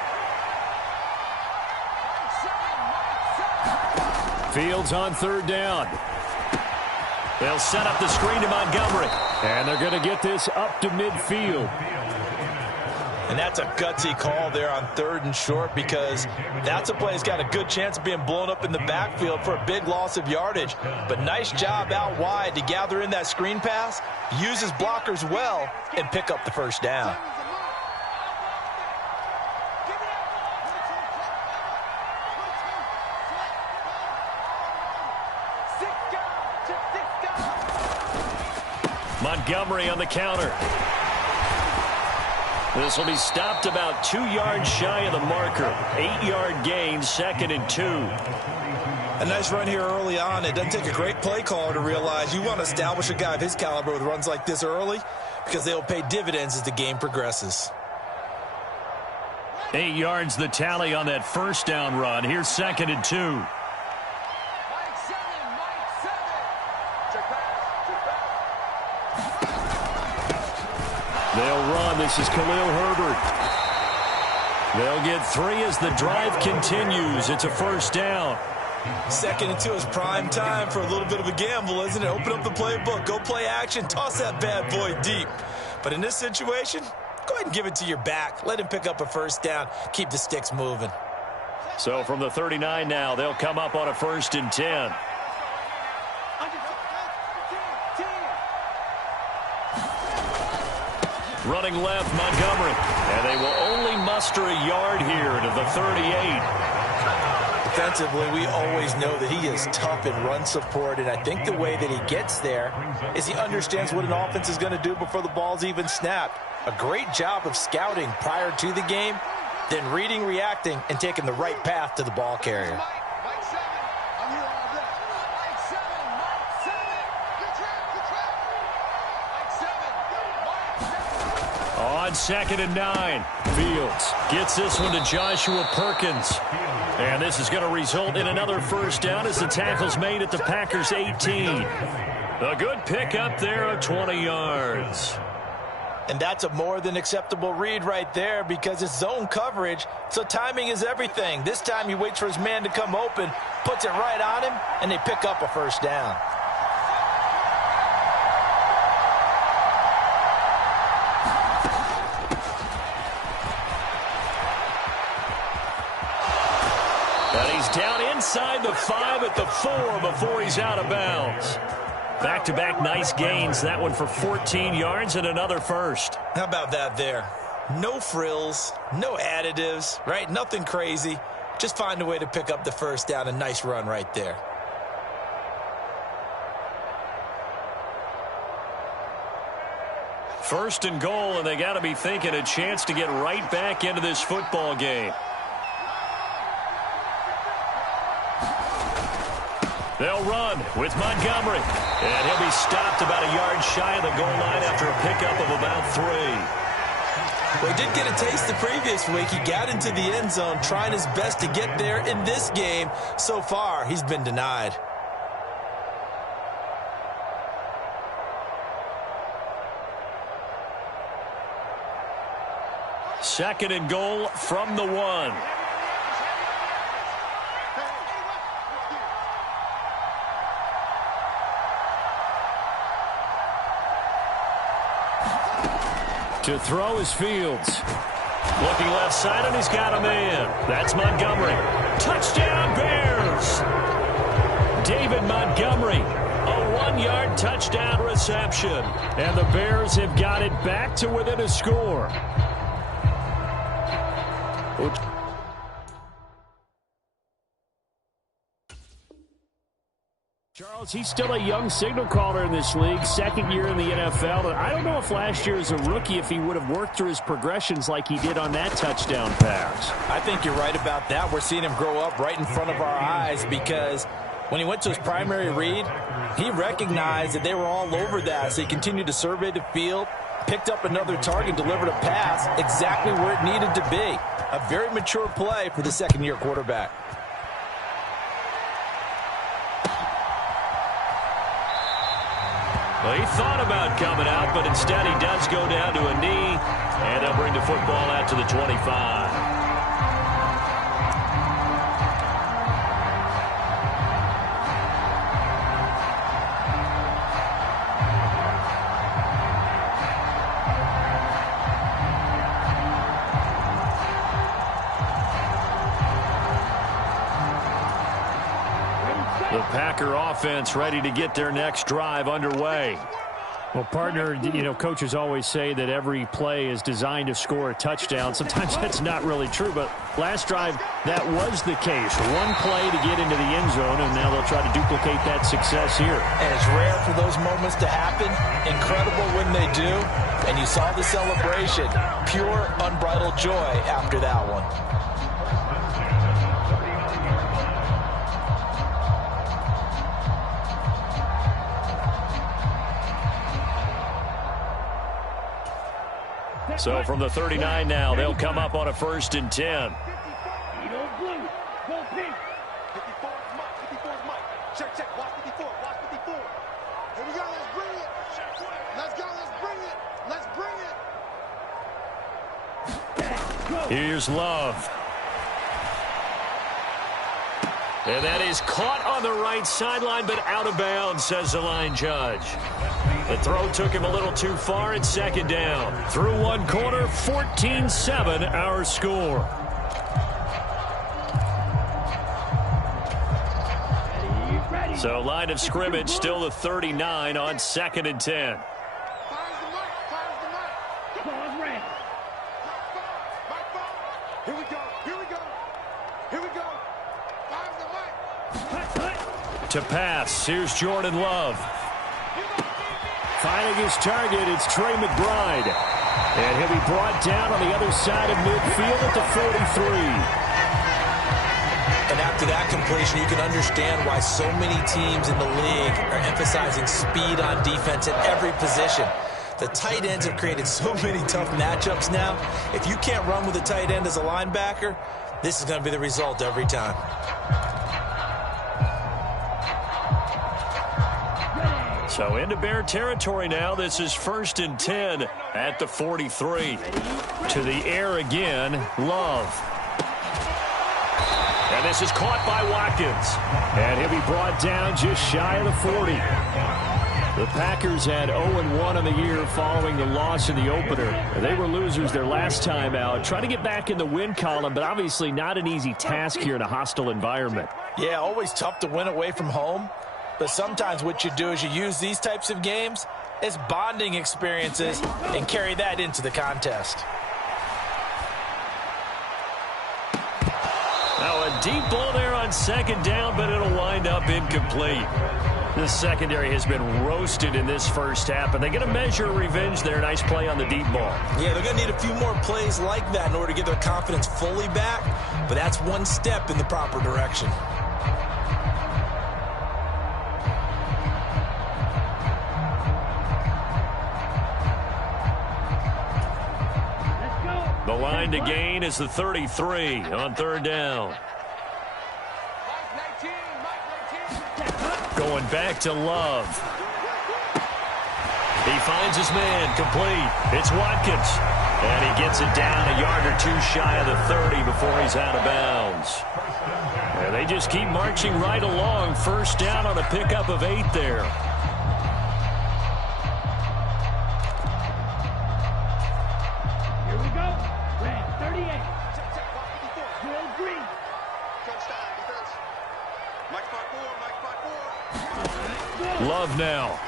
Fields on 3rd down. They'll set up the screen to Montgomery. And they're going to get this up to midfield. And that's a gutsy call there on 3rd and short because that's a play that's got a good chance of being blown up in the backfield for a big loss of yardage. But nice job out wide to gather in that screen pass, use his blockers well, and pick up the first down. Montgomery on the counter. This will be stopped about 2 yards shy of the marker. 8-yard gain, 2nd and 2. A nice run here early on. It doesn't take a great play caller to realize you want to establish a guy of his caliber with runs like this early because they'll pay dividends as the game progresses. 8 yards the tally on that first down run. Here's 2nd and 2. They'll run. This is Khalil Herbert. They'll get 3 as the drive continues. It's a first down. 2nd and 2 is prime time for a little bit of a gamble, isn't it? Open up the playbook, go play action, toss that bad boy deep. But in this situation, go ahead and give it to your back. Let him pick up a first down. Keep the sticks moving. So from the 39 now, they'll come up on a 1st and 10. Running left, Montgomery. And they will only muster a yard here to the 38. Defensively, we always know that he is tough in run support, and I think the way that he gets there is he understands what an offense is going to do before the ball's even snapped. A great job of scouting prior to the game, then reading, reacting, and taking the right path to the ball carrier. On 2nd and 9, Fields gets this one to Joshua Perkins. And this is going to result in another first down as the tackle's made at the Packers' 18. A good pickup there of 20 yards. And that's a more than acceptable read right there because it's zone coverage, so timing is everything. This time he waits for his man to come open, puts it right on him, and they pick up a first down. And he's down inside the 5 at the 4 before he's out of bounds. Back-to-back nice gains. That one for 14 yards and another first. How about that there? No frills, no additives, right? Nothing crazy. Just find a way to pick up the first down. A nice run right there. First and goal, and they got to be thinking a chance to get right back into this football game. They'll run with Montgomery. And he'll be stopped about a yard shy of the goal line after a pickup of about 3. Well, he did get a taste the previous week. He got into the end zone trying his best to get there in this game. So far, he's been denied. Second and goal from the 1. To throw is Fields. Looking left side, and he's got a man. That's Montgomery. Touchdown, Bears! David Montgomery, a 1-yard touchdown reception. And the Bears have got it back to within a score. Charles, he's still a young signal caller in this league, second year in the NFL. I don't know if last year as a rookie, if he would have worked through his progressions like he did on that touchdown pass. I think you're right about that. We're seeing him grow up right in front of our eyes because when he went to his primary read, he recognized that they were all over that. So he continued to survey the field, picked up another target, delivered a pass exactly where it needed to be. A very mature play for the second-year quarterback. Well, he thought about coming out, but instead he does go down to a knee, and they'll bring the football out to the 25. The Packer offense ready to get their next drive underway. Well, partner, coaches always say that every play is designed to score a touchdown. Sometimes that's not really true, but last drive, that was the case. One play to get into the end zone, and now they'll try to duplicate that success here. And it's rare for those moments to happen. Incredible when they do. And you saw the celebration. Pure, unbridled joy after that one. So from the 39 now, they'll come up on a 1st and 10. Check, watch 54, watch 54. Here we go, let's bring it. Let's go, let's bring it. Here's Love. And that is caught on the right sideline, but out of bounds, says the line judge. The throw took him a little too far. It's second down. Through one quarter, 14-7 our score. So line of scrimmage still the 39 on 2nd and 10. To pass, here's Jordan Love. Finding his target, it's Trey McBride. And he'll be brought down on the other side of midfield at the 43. And after that completion, you can understand why so many teams in the league are emphasizing speed on defense at every position. The tight ends have created so many tough matchups now. If you can't run with a tight end as a linebacker, this is going to be the result every time. So into Bear territory now. This is 1st and 10 at the 43. To the air again, Love. And this is caught by Watkins. And he'll be brought down just shy of the 40. The Packers had 0-1 on the year following the loss in the opener. They were losers their last time out. Trying to get back in the win column, but obviously not an easy task here in a hostile environment. Yeah, always tough to win away from home. But sometimes what you do is you use these types of games as bonding experiences and carry that into the contest. Now a deep ball there on 2nd down, but it'll wind up incomplete. The secondary has been roasted in this first half, but they're going to measure revenge there. Nice play on the deep ball. Yeah, they're going to need a few more plays like that in order to get their confidence fully back, but that's one step in the proper direction. The line to gain is the 33 on third down. Going back to Love. He finds his man, complete. It's Watkins. And he gets it down a yard or two shy of the 30 before he's out of bounds. And they just keep marching right along. First down on a pickup of 8 there. Here we go. Red 38. Will Green. Love now.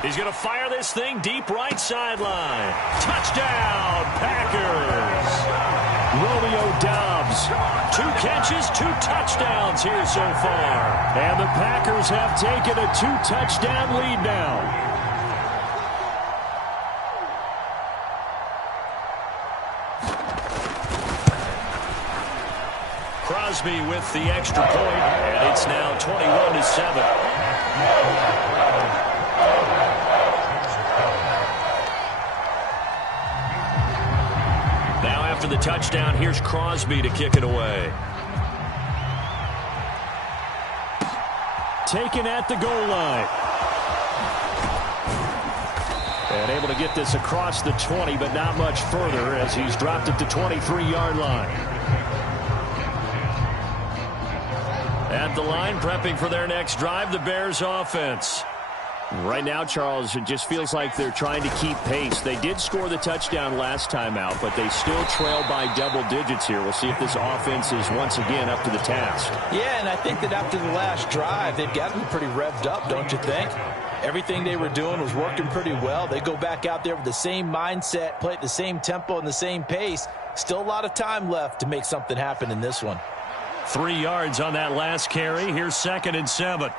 He's going to fire this thing deep right sideline. Touchdown, Packers. Romeo Doubs. 2 catches, 2 touchdowns here so far. And the Packers have taken a 2-touchdown lead now. Crosby with the extra point, and it's now 21-7. Now after the touchdown, here's Crosby to kick it away. Taken at the goal line. And able to get this across the 20, but not much further as he's dropped at the 23-yard line. At the line, prepping for their next drive, the Bears offense. Right now, Charles, it just feels like they're trying to keep pace. They did score the touchdown last time out, but they still trail by double digits here. We'll see if this offense is once again up to the task. Yeah, and I think that after the last drive, they've gotten pretty revved up, don't you think? Everything they were doing was working pretty well. They go back out there with the same mindset, play at the same tempo and the same pace. Still a lot of time left to make something happen in this one. 3 yards on that last carry. Here's 2nd and 7.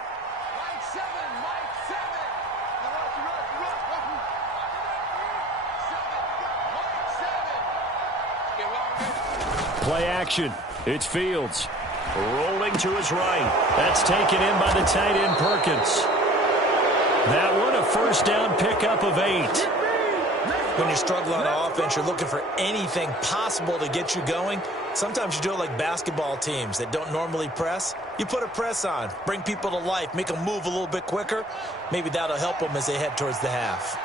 Play action. It's Fields. Rolling to his right. That's taken in by the tight end Perkins. That one a first down pickup of 8. When you're struggling on offense, you're looking for anything possible to get you going. Sometimes you do it like basketball teams that don't normally press. You put a press on, bring people to life, make them move a little bit quicker. Maybe that'll help them as they head towards the half.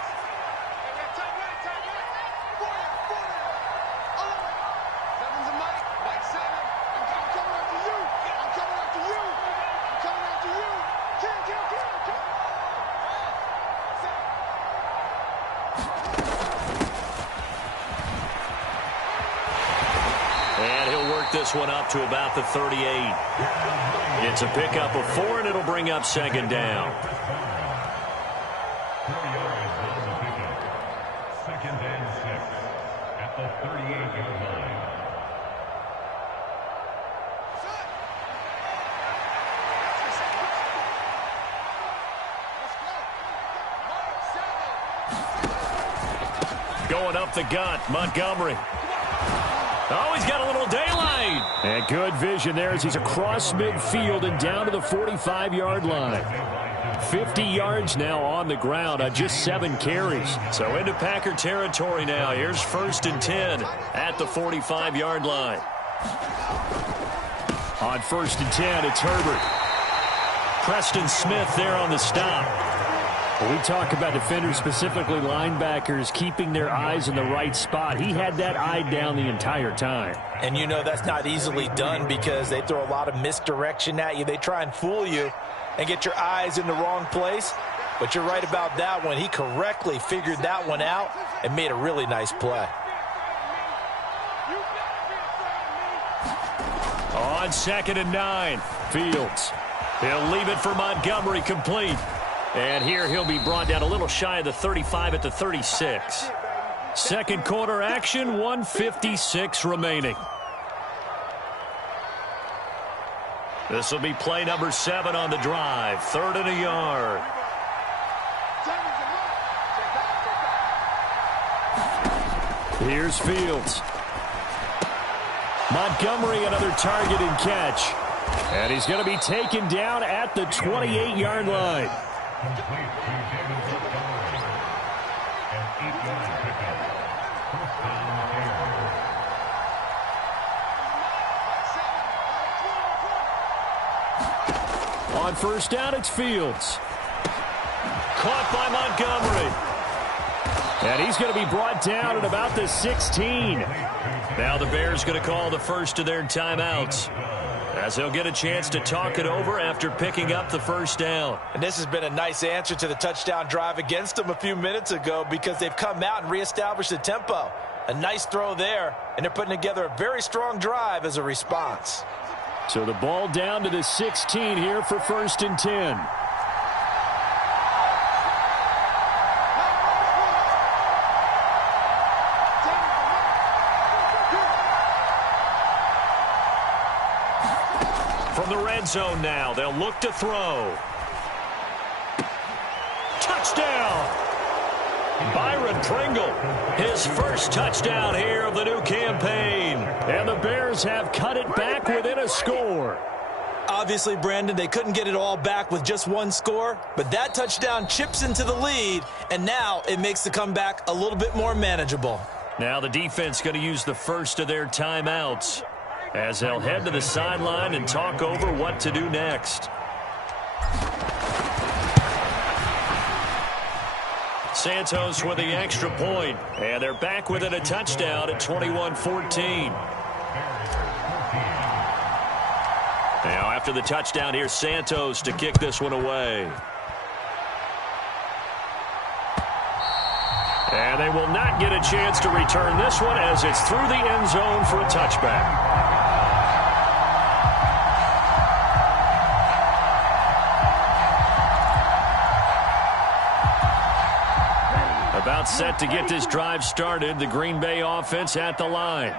This one up to about the 38. It's a pickup of 4, and it'll bring up 2nd down. 2nd and 6 at the 38-yard line. Going up the gut, Montgomery. Oh, he's got a little daylight. And good vision there as he's across midfield and down to the 45-yard line. 50 yards now on the ground on just 7 carries. So into Packer territory now. Here's 1st and 10 at the 45-yard line. On 1st and 10, it's Herbert. Preston Smith there on the stop. We talk about defenders, specifically linebackers, keeping their eyes in the right spot. He had that eye down the entire time. And you know that's not easily done because they throw a lot of misdirection at you. They try and fool you and get your eyes in the wrong place. But you're right about that one. He correctly figured that one out and made a really nice play. On 2nd and 9, Fields. He'll leave it for Montgomery, complete. And here he'll be brought down a little shy of the 35 at the 36. Second quarter action, 1:56 remaining. This will be play number 7 on the drive. 3rd and a yard. Here's Fields. Montgomery, another target and catch. And he's going to be taken down at the 28-yard line. On first down, it's Fields. Caught by Montgomery. And he's going to be brought down at about the 16. Now the Bears going to call the first of their timeouts, as they'll get a chance to talk it over after picking up the first down. And this has been a nice answer to the touchdown drive against them a few minutes ago, because they've come out and reestablished the tempo. A nice throw there, and they're putting together a very strong drive as a response. So the ball down to the 16 here for 1st and 10. From the red zone now, they'll look to throw. Touchdown! Byron Pringle, his first touchdown here of the new campaign. And the Bears have cut it back within a score. Obviously, Brandon, they couldn't get it all back with just one score, but that touchdown chips into the lead, and now it makes the comeback a little bit more manageable. Now the defense going to use the first of their timeouts, as they'll head to the sideline and talk over what to do next. Santos with the extra point, and they're back within a touchdown at 21-14. Now after the touchdown, here's Santos to kick this one away. And they will not get a chance to return this one, as it's through the end zone for a touchback. About set to get this drive started, the Green Bay offense at the line.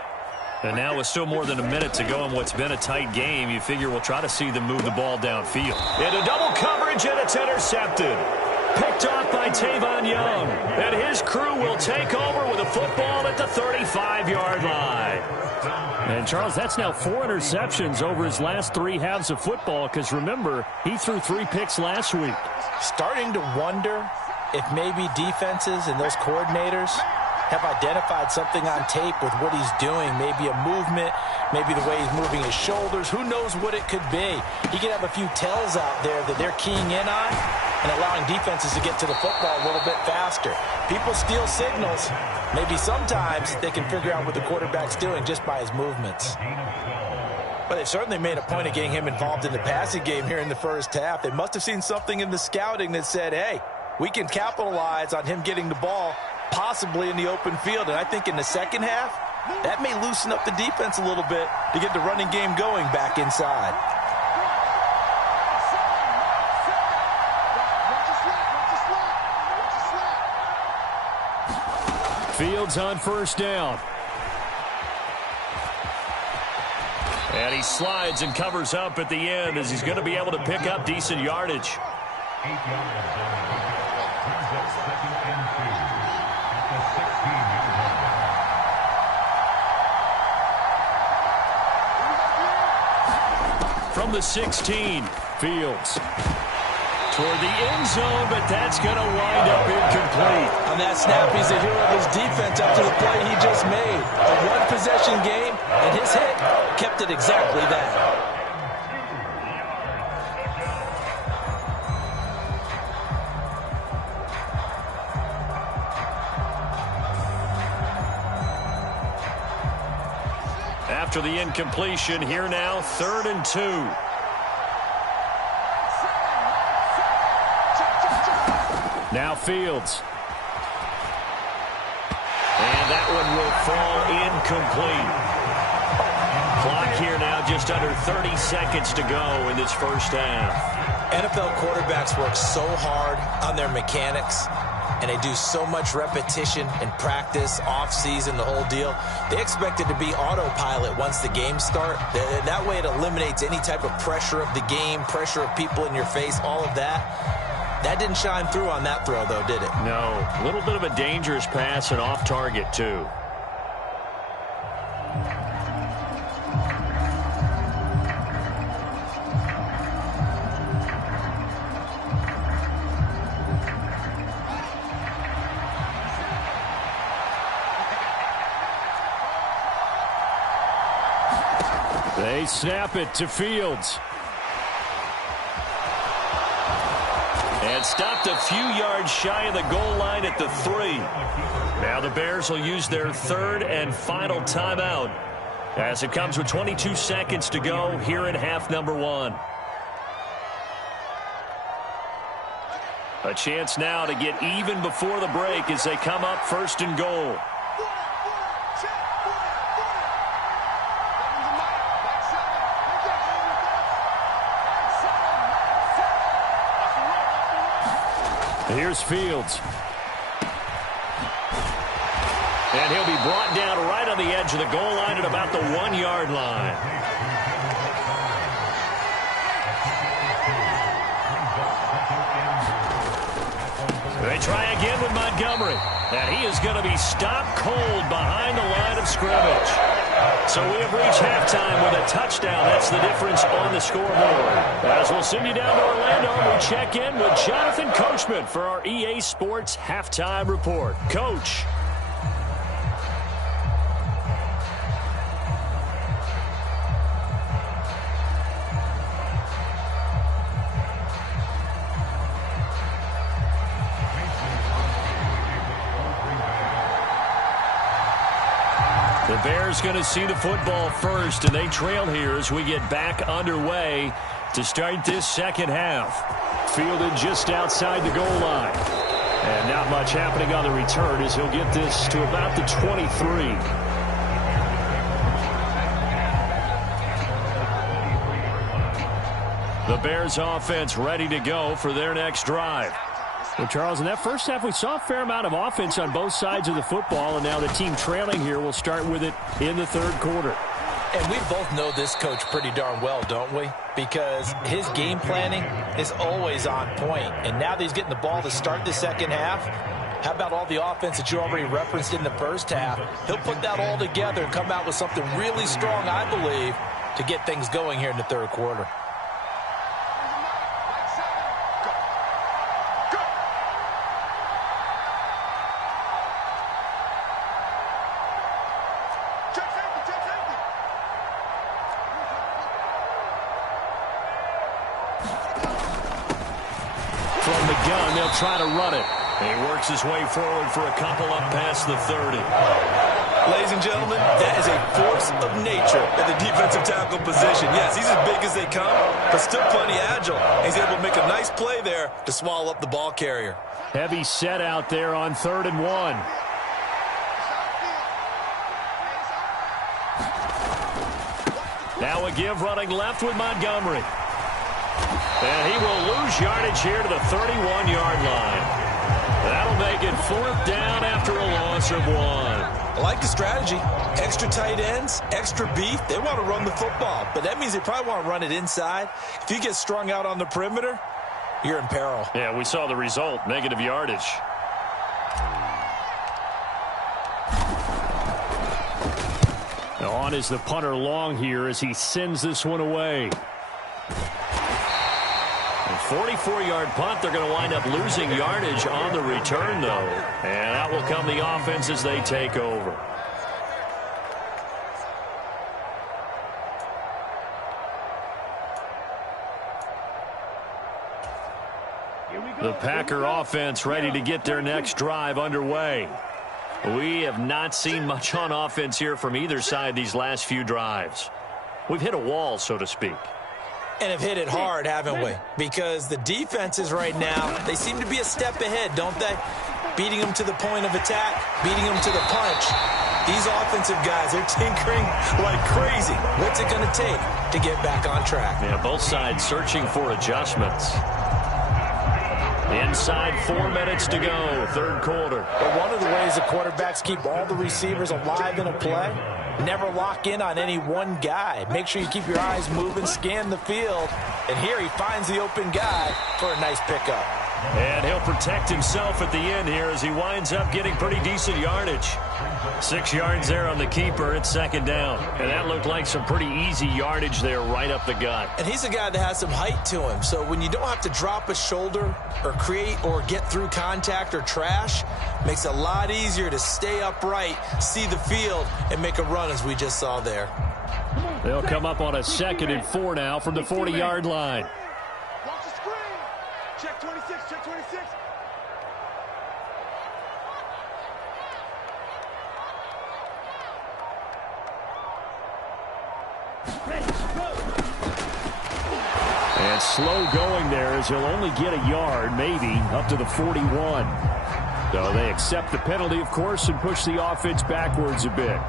And now with still more than a minute to go in what's been a tight game, you figure we'll try to see them move the ball downfield. Into double coverage, and it's intercepted. Picked off by Tavon Young. And his crew will take over with a football at the 35-yard line. And, Charles, that's now 4 interceptions over his last 3 halves of football, because, remember, he threw 3 picks last week. Starting to wonder if maybe defenses and those coordinators have identified something on tape with what he's doing. Maybe a movement, maybe the way he's moving his shoulders. Who knows what it could be? He could have a few tells out there that they're keying in on and allowing defenses to get to the football a little bit faster. People steal signals. Maybe sometimes they can figure out what the quarterback's doing just by his movements. But they've certainly made a point of getting him involved in the passing game here in the first half. They must have seen something in the scouting that said, hey, we can capitalize on him getting the ball possibly in the open field. And I think in the second half, that may loosen up the defense a little bit to get the running game going back inside. Fields on first down. And he slides and covers up at the end, as he's going to be able to pick up decent yardage. 8 yards. Brings up 2nd and 2 at the 16-yard line. From the 16, Fields toward the end zone, but that's going to wind up incomplete. On that snap, he's a hero of his defense after the play he just made. A one-possession game, and his hit kept it exactly that. After the incompletion, here now, 3rd and 2. Now Fields. And that one will fall incomplete. Clock here now, just under 30 seconds to go in this first half. NFL quarterbacks work so hard on their mechanics, and they do so much repetition and practice, off-season, the whole deal. They expect it to be autopilot once the games start. That way it eliminates any type of pressure of the game, pressure of people in your face, all of that. That didn't shine through on that throw, though, did it? No. A little bit of a dangerous pass and off target, too. They snap it to Fields. And stopped a few yards shy of the goal line at the 3. Now the Bears will use their third and final timeout as it comes with 22 seconds to go here in half number 1. A chance now to get even before the break as they come up first and goal. Here's Fields. And he'll be brought down right on the edge of the goal line at about the 1-yard line. They try again with Montgomery. And he is going to be stopped cold behind the line of scrimmage. So we have reached halftime with a touchdown. That's the difference on the scoreboard. As we'll send you down to Orlando, we check in with Jonathan Coachman for our EA Sports Halftime Report. Coach. The Bears going to see the football first, and they trail here as we get back underway to start this second half. Fielded just outside the goal line. And not much happening on the return as he'll get this to about the 23. The Bears offense ready to go for their next drive. Well, Charles, in that first half, we saw a fair amount of offense on both sides of the football, and now the team trailing here will start with it in the third quarter. And we both know this coach pretty darn well, don't we? Because his game planning is always on point. And now that he's getting the ball to start the second half, how about all the offense that you already referenced in the first half? He'll put that all together and come out with something really strong, I believe, to get things going here in the third quarter. Try to run it. He works his way forward for a couple up past the 30. Ladies and gentlemen, that is a force of nature at the defensive tackle position. Yes, he's as big as they come, but still plenty agile. He's able to make a nice play there to swallow up the ball carrier. Heavy set out there on 3rd and 1. Now a give running left with Montgomery. And he will lose yardage here to the 31-yard line. That'll make it 4th down after a loss of 1. I like the strategy. Extra tight ends, extra beef. They want to run the football, but that means they probably want to run it inside. If you get strung out on the perimeter, you're in peril. Yeah, we saw the result, negative yardage. On is the punter Long here as he sends this one away. 44-yard punt. They're going to wind up losing yardage on the return, though. And out will come the offense as they take over. The Packer offense ready to get their next drive underway. We have not seen much on offense here from either side these last few drives. We've hit a wall, so to speak. And have hit it hard, haven't we? Because the defenses right now, they seem to be a step ahead, don't they? Beating them to the point of attack, beating them to the punch. These offensive guys, they're tinkering like crazy. What's it going to take to get back on track? Yeah, both sides searching for adjustments. Inside 4 minutes to go, third quarter. But one of the ways the quarterbacks keep all the receivers alive in a play, never lock in on any one guy. Make sure you keep your eyes moving, scan the field. And here he finds the open guy for a nice pickup. And he'll protect himself at the end here as he winds up getting pretty decent yardage. 6 yards there on the keeper. It's 2nd down. And that looked like some pretty easy yardage there right up the gut. And he's a guy that has some height to him. So when you don't have to drop a shoulder or create or get through contact or trash, makes it a lot easier to stay upright, see the field, and make a run as we just saw there. They'll come up on a 2nd and 4 now from the 40-yard line. Watch the screen. Check 26, check 26. And slow going there as he'll only get a yard, maybe, up to the 41. So they accept the penalty, of course, and push the offense backwards a bit.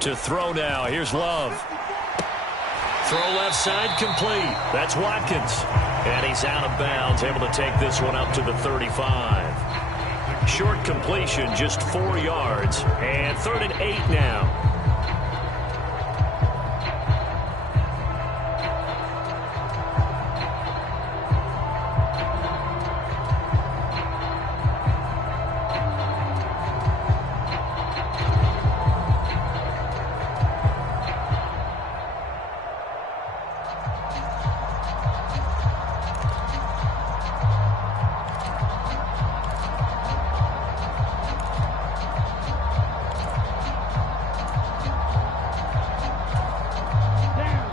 To throw now. Here's Love. Throw left side complete. That's Watkins. And he's out of bounds, able to take this one up to the 35. Short completion, just 4 yards. And 3rd and 8 now.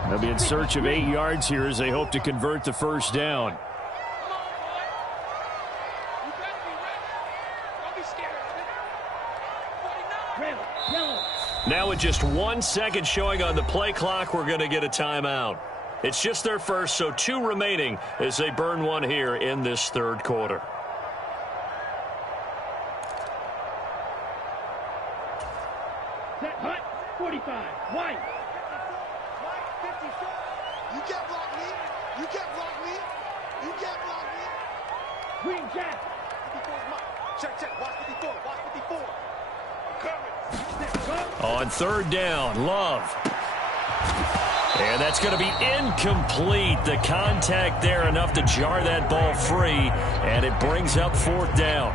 They'll be in search of 8 yards here as they hope to convert the first down. Now with just 1 second showing on the play clock, we're going to get a timeout. It's just their first, so 2 remaining as they burn one here in this 3rd quarter. Set, hut, 45, White. You can't block me. You can't block me. You can't block me. Green Jack. 54 is mine. Check. Watch 54. Watch 54. I'm coming. On 3rd down, Love. And that's going to be incomplete. The contact there enough to jar that ball free, and it brings up 4th down.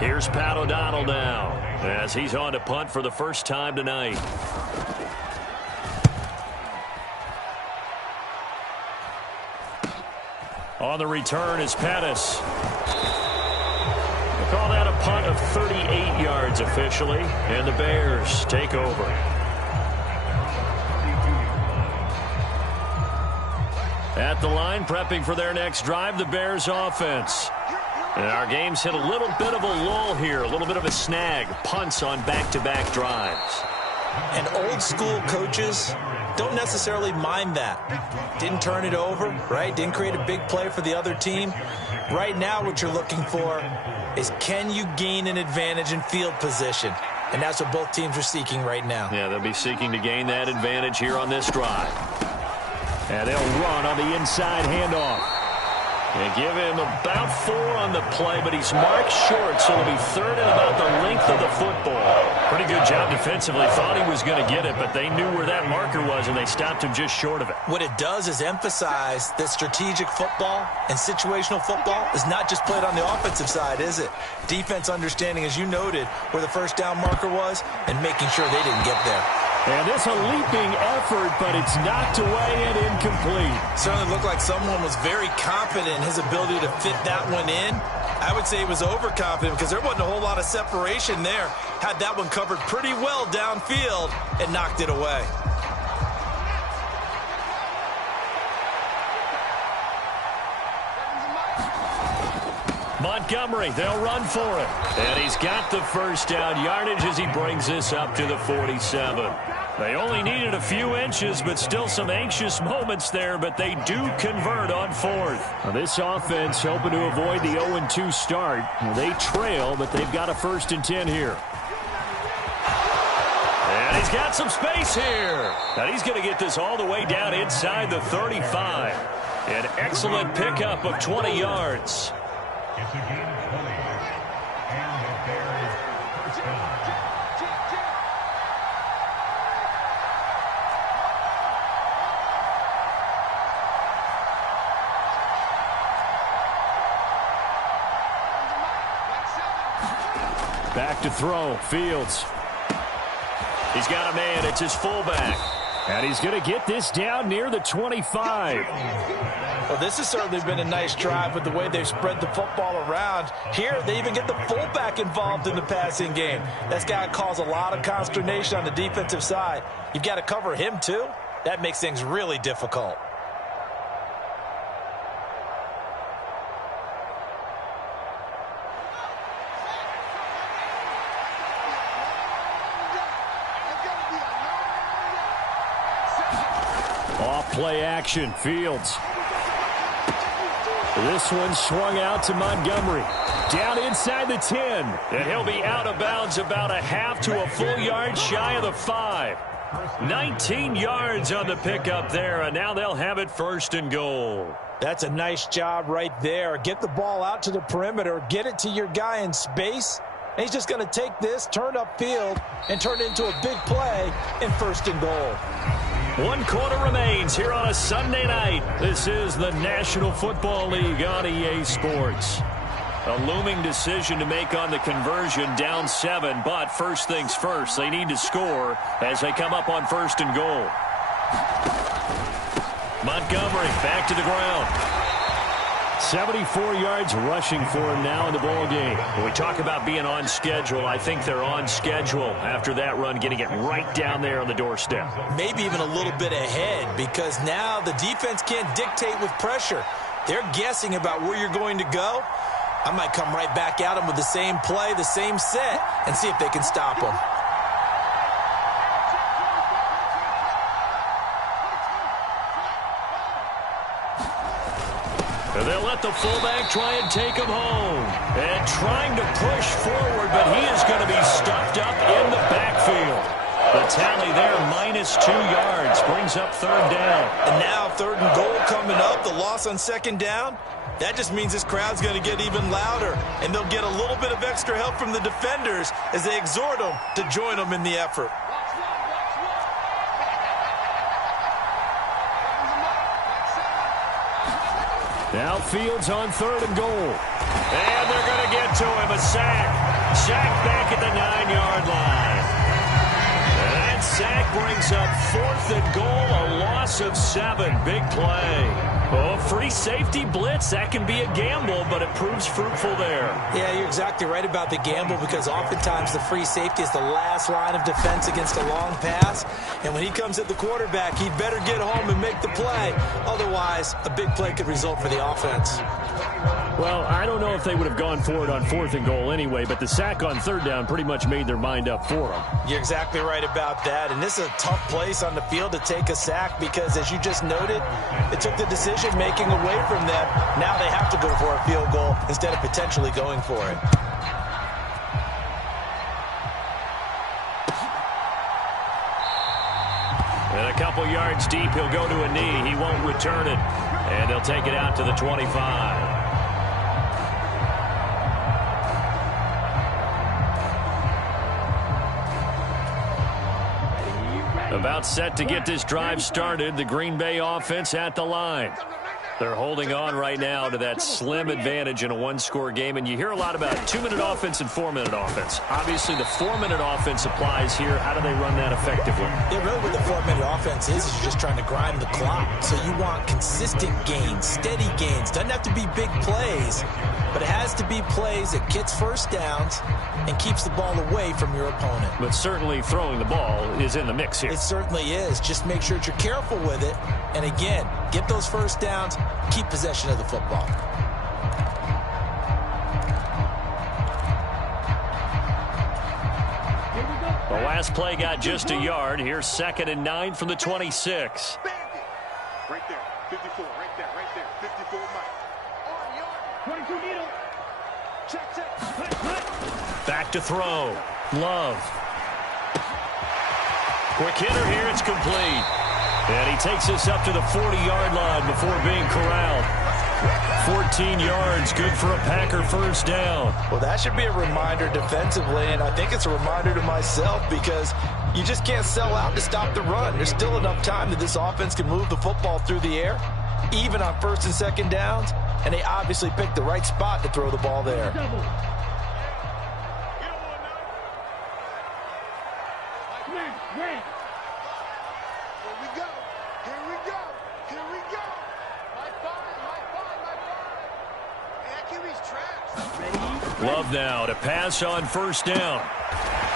Here's Pat O'Donnell now as he's on to punt for the first time tonight. On the return is Pettis. We'll call that a punt of 38 yards officially, and the Bears take over. At the line, prepping for their next drive, the Bears offense. And our game's hit a little bit of a lull here, a little bit of a snag. Punts on back-to-back drives. And old school coaches don't necessarily mind that. Didn't turn it over, right? Didn't create a big play for the other team. Right now what you're looking for is, can you gain an advantage in field position? And that's what both teams are seeking right now. Yeah, they'll be seeking to gain that advantage here on this drive. And they'll run on the inside handoff. They give him about 4 on the play, but he's marked short, so it'll be 3rd and about the length of the football. Pretty good job defensively. Thought he was going to get it, but they knew where that marker was, and they stopped him just short of it. What it does is emphasize that strategic football and situational football is not just played on the offensive side, is it? Defense understanding, as you noted, where the first down marker was and making sure they didn't get there. And it's a leaping effort, but it's knocked away and incomplete. Certainly looked like someone was very confident in his ability to fit that one in. I would say he was overconfident because there wasn't a whole lot of separation there. Had that one covered pretty well downfield and knocked it away. Montgomery, they'll run for it. And he's got the first down yardage as he brings this up to the 47. They only needed a few inches, but still some anxious moments there, but they do convert on 4th. Now this offense hoping to avoid the 0-2 start. They trail, but they've got a 1st and 10 here. And he's got some space here. And he's going to get this all the way down inside the 35. An excellent pickup of 20 yards. It's a gain of 20. And the Bears first down. Back to throw. Fields. He's got a man. It's his fullback. And he's going to get this down near the 25. Well, this has certainly been a nice drive with the way they've spread the football around. Here, they even get the fullback involved in the passing game. That's got to cause a lot of consternation on the defensive side. You've got to cover him, too. That makes things really difficult. Play action, Fields. This one swung out to Montgomery. Down inside the 10. And he'll be out of bounds about a half to a full yard shy of the 5. 19 yards on the pickup there, and now they'll have it 1st and goal. That's a nice job right there. Get the ball out to the perimeter, get it to your guy in space, and he's just going to take this, turn upfield, and turn it into a big play in 1st and goal. 1 quarter remains here on a Sunday night. This is the National Football League on EA Sports. A looming decision to make on the conversion, down 7, but first things first, they need to score as they come up on 1st and goal. Montgomery back to the ground. 74 yards rushing for him now in the ball game. When we talk about being on schedule, I think they're on schedule after that run, getting it right down there on the doorstep. Maybe even a little bit ahead, because now the defense can't dictate with pressure. They're guessing about where you're going to go. I might come right back at them with the same play, the same set, and see if they can stop them. They'll let the fullback try and take him home. And trying to push forward, but he is going to be stuffed up in the backfield. The tally there, -2 yards, brings up 3rd down. And now 3rd and goal coming up, the loss on 2nd down. That just means this crowd's going to get even louder, and they'll get a little bit of extra help from the defenders as they exhort them to join them in the effort. Now Fields on 3rd and goal. And they're going to get to him. A sack. Sack back at the 9-yard line. And that sack brings up 4th and goal, a loss of 7. Big play. Oh, free safety blitz. That can be a gamble, but it proves fruitful there. Yeah, you're exactly right about the gamble, because oftentimes the free safety is the last line of defense against a long pass. And when he comes at the quarterback, he better get home and make the play. Otherwise, a big play could result for the offense. Well, I don't know if they would have gone for it on 4th and goal anyway, but the sack on 3rd down pretty much made their mind up for them. You're exactly right about that. And this is a tough place on the field to take a sack because, as you just noted, it took the decision-making away from them. Now they have to go for a field goal instead of potentially going for it. And a couple yards deep, he'll go to a knee. He won't return it. And they'll take it out to the 25. About set to get this drive started, the Green Bay offense at the line. They're holding on right now to that slim advantage in a one-score game, and you hear a lot about 2-minute offense and 4-minute offense. Obviously, the 4-minute offense applies here. How do they run that effectively? Yeah, really what the 4-minute offense is you're just trying to grind the clock. So you want consistent gains, steady gains. Doesn't have to be big plays, but it has to be plays that gets first downs and keeps the ball away from your opponent. But certainly throwing the ball is in the mix here. It certainly is. Just make sure that you're careful with it. And again, get those first downs, keep possession of the football. The last play got just a yard. Here's 2nd and 9 from the 26. Right there, 54, right there, 54 Mike. 22 needle. Check. Back to throw. Love. Quick hitter here, it's complete. And he takes us up to the 40-yard line before being corralled. 14 yards, good for a Packer first down. Well, that should be a reminder defensively, and I think it's a reminder to myself because you just can't sell out to stop the run. There's still enough time that this offense can move the football through the air, even on 1st and 2nd downs, and they obviously picked the right spot to throw the ball there. Love now to pass on first down.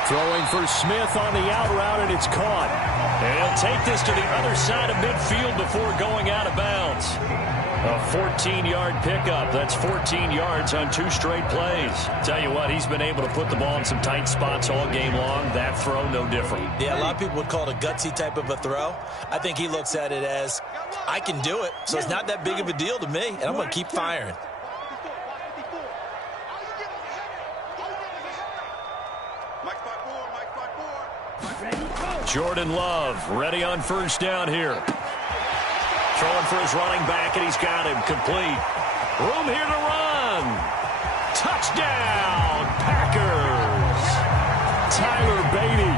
Throwing for Smith on the out route, and it's caught. And he'll take this to the other side of midfield before going out of bounds. A 14-yard pickup. That's 14 yards on 2 straight plays. Tell you what, he's been able to put the ball in some tight spots all game long. That throw, no different. Yeah, a lot of people would call it a gutsy type of a throw. I think he looks at it as, I can do it, so it's not that big of a deal to me, and I'm going to keep firing. Jordan Love ready on first down here. Throwing for his running back, and he's got him complete. Room here to run. Touchdown, Packers. Tyler Beatty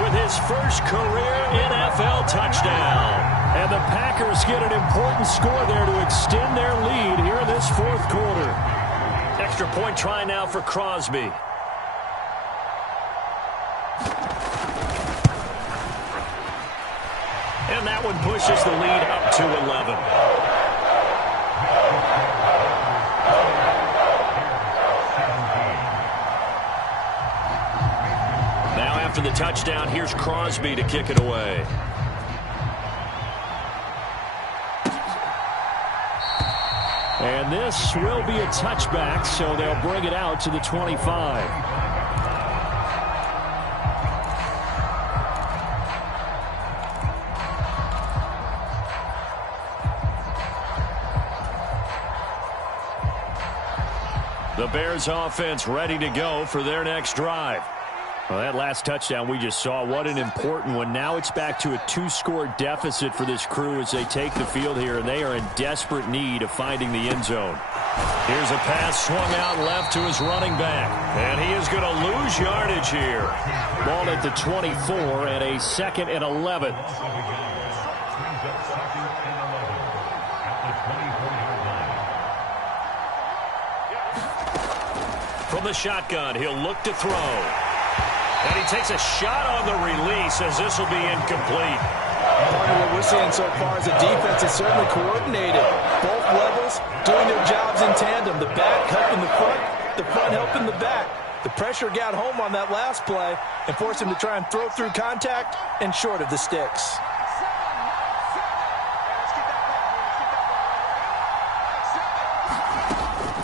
with his first career NFL touchdown. And the Packers get an important score there to extend their lead here in this fourth quarter. Extra point try now for Crosby. And that one pushes the lead up to 11. Now after the touchdown, here's Crosby to kick it away. And this will be a touchback, so they'll bring it out to the 25. The Bears offense ready to go for their next drive. Well, that last touchdown we just saw, what an important one. Now it's back to a 2-score deficit for this crew as they take the field here, and they are in desperate need of finding the end zone. Here's a pass swung out left to his running back, and he is going to lose yardage here. Ball at the 24 and a 2nd and 11. From the shotgun, he'll look to throw. And he takes a shot on the release as this will be incomplete. Part of what we're seeing so far is the defense is certainly coordinated. Both levels doing their jobs in tandem. The back helping the front helping the back. The pressure got home on that last play and forced him to try and throw through contact and short of the sticks.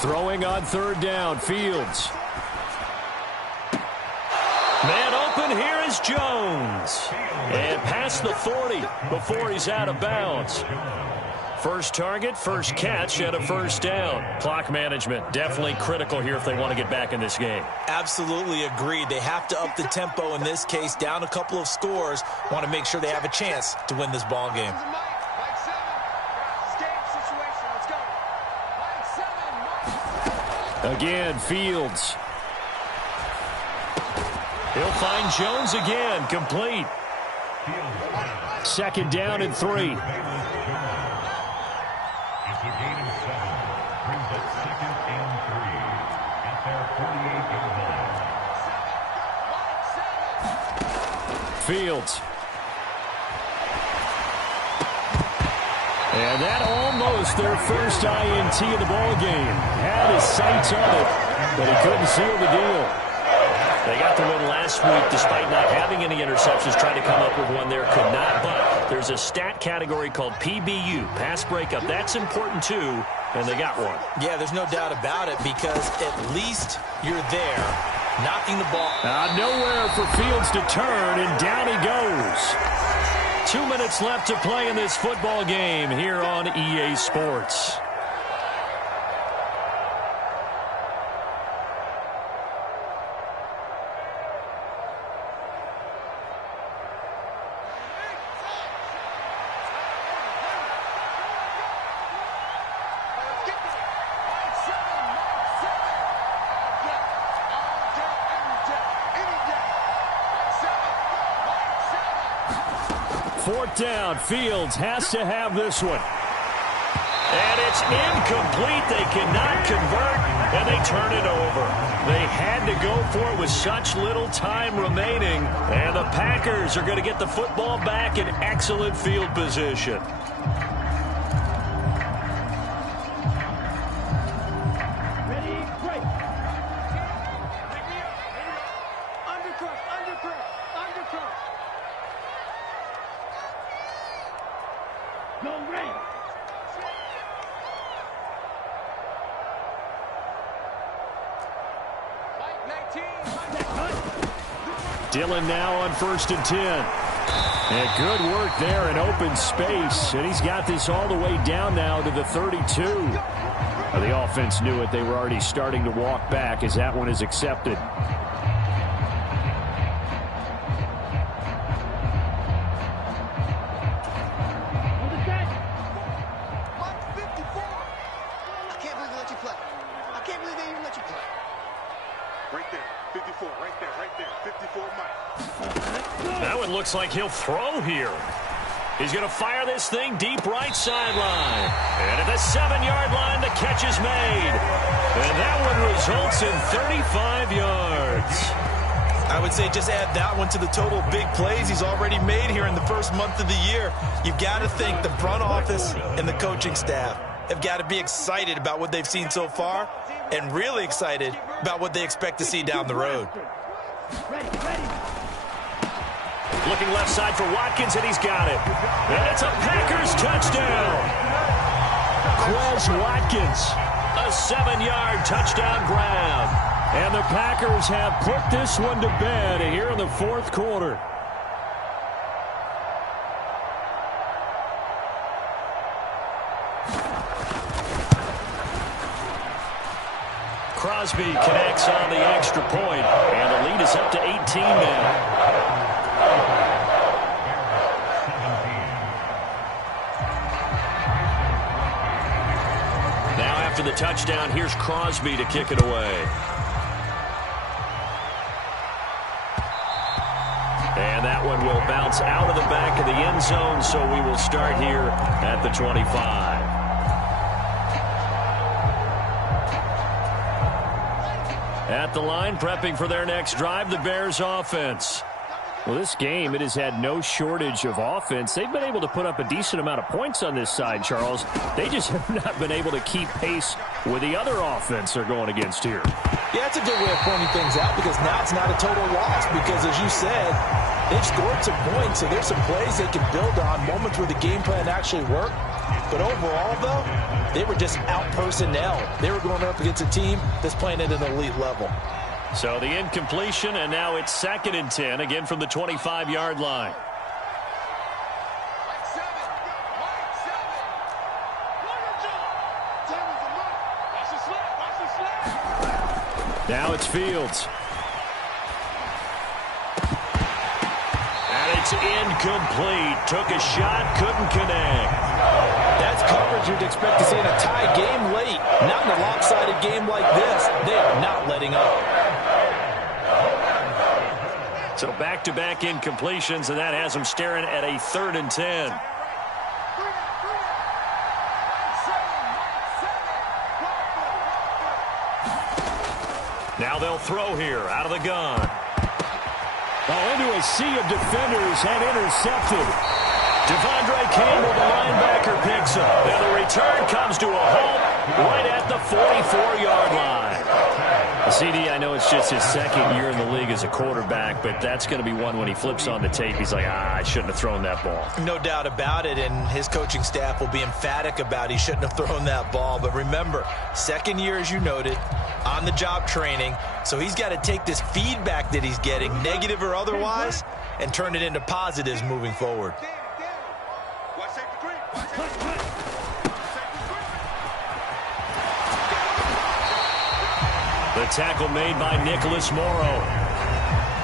Throwing on 3rd down, Fields. Man open, here is Jones. And past the 40 before he's out of bounds. First target, first catch, and a first down. Clock management, definitely critical here if they want to get back in this game. Absolutely agreed. They have to up the tempo in this case, down a couple of scores. Want to make sure they have a chance to win this ball game. Again, Fields. He'll find Jones again, complete. 2nd down and 3. It's a gain of 7. Brings up 2nd and 3 at their 48-yard line. Fields. And that almost their first INT of the ball game. Had his sights on it, but he couldn't seal the deal. They got the win last week despite not having any interceptions. Tried to come up with one there, could not. But there's a stat category called PBU, pass breakup. That's important too, and they got one. Yeah, there's no doubt about it because at least you're there, knocking the ball. Nowhere for Fields to turn, and down he goes. 2 minutes left to play in this football game here on EA Sports. Fourth down, Fields has to have this one. And it's incomplete. They cannot convert, and they turn it over. They had to go for it with such little time remaining, and the Packers are going to get the football back in excellent field position. Dillon now on 1st and 10. And good work there in open space. And he's got this all the way down now to the 32. The offense knew it. They were already starting to walk back as that one is accepted. Looks like he'll throw here. He's going to fire this thing deep right sideline. And at the 7-yard line, the catch is made. And that one results in 35 yards. I would say just add that one to the total big plays he's already made here in the first month of the year. You've got to think the front office and the coaching staff have got to be excited about what they've seen so far and really excited about what they expect to see down the road. Looking left side for Watkins, and he's got it. And it's a Packers touchdown. Quez Watkins. A 7-yard touchdown grab. And the Packers have put this one to bed here in the 4th quarter. Crosby connects on the extra point, and the lead is up to 18 now. Now after the touchdown, here's Crosby to kick it away. And that one will bounce out of the back of the end zone, so we will start here at the 25. At the line, prepping for their next drive, the Bears offense. Well, this game, it has had no shortage of offense. They've been able to put up a decent amount of points on this side, Charles. They just have not been able to keep pace with the other offense they're going against here. Yeah, it's a good way of pointing things out because now it's not a total loss because, as you said, they've scored some points, so there's some plays they can build on, moments where the game plan actually worked. But overall, though, they were just out-personnel. They were going up against a team that's playing at an elite level. So the incompletion, and now it's 2nd and 10, again from the 25-yard line. Now it's Fields. And it's incomplete. Took a shot, couldn't connect. That's coverage you'd expect to see in a tie game late. Not in a lopsided game like this. They are not letting up. So back-to-back incompletions, and that has them staring at a 3rd and 10. Now they'll throw here out of the gun. Oh, into a sea of defenders and intercepted. Devondre Campbell, the linebacker, picks up. And the return comes to a halt right at the 44-yard line. CD, I know it's just his 2nd year in the league as a quarterback, but that's going to be one when he flips on the tape. He's like, I shouldn't have thrown that ball. No doubt about it, and his coaching staff will be emphatic about he shouldn't have thrown that ball. But remember, 2nd year, as you noted, on-the-job training, so he's got to take this feedback that he's getting, negative or otherwise, and turn it into positives moving forward. The tackle made by Nicholas Morrow.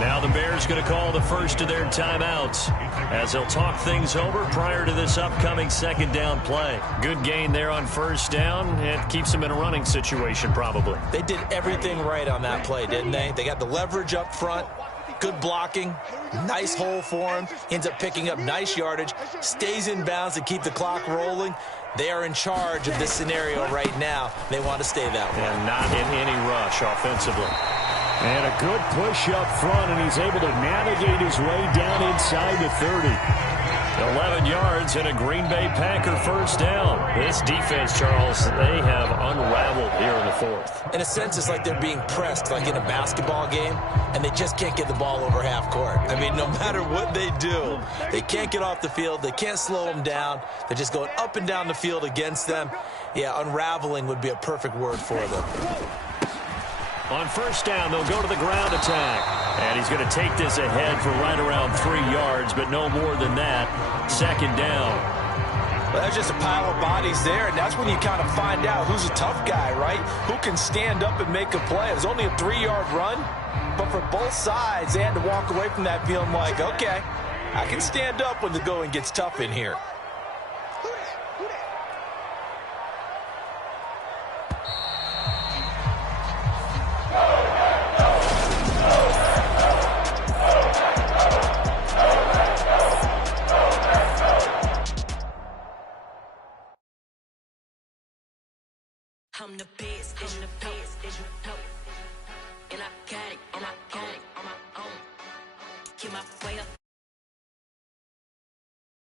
Now the Bears going to call the first of their timeouts as they'll talk things over prior to this upcoming 2nd down play. Good gain there on 1st down. It keeps them in a running situation probably. They did everything right on that play, didn't they? They got the leverage up front, good blocking, nice hole for him, ends up picking up nice yardage, stays in bounds to keep the clock rolling. They are in charge of this scenario right now. They want to stay that way. And not in any rush offensively. And a good push up front, and he's able to navigate his way down inside the 30. 11 yards and a Green Bay Packer 1st down. This defense, Charles, they have unraveled here in the 4th. In a sense, it's like they're being pressed, like in a basketball game, and they just can't get the ball over half court. I mean, no matter what they do, they can't get off the field. They can't slow them down. They're just going up and down the field against them. Yeah, unraveling would be a perfect word for them. On first down, they'll go to the ground attack. And he's going to take this ahead for right around 3 yards, but no more than that. Second down. Well, there's just a pile of bodies there, and that's when you kind of find out who's a tough guy, right? Who can stand up and make a play. It was only a 3-yard run, but for both sides, they had to walk away from that feeling like, okay, I can stand up when the going gets tough in here. I'm the best, and I got it on my own. Keep my way up.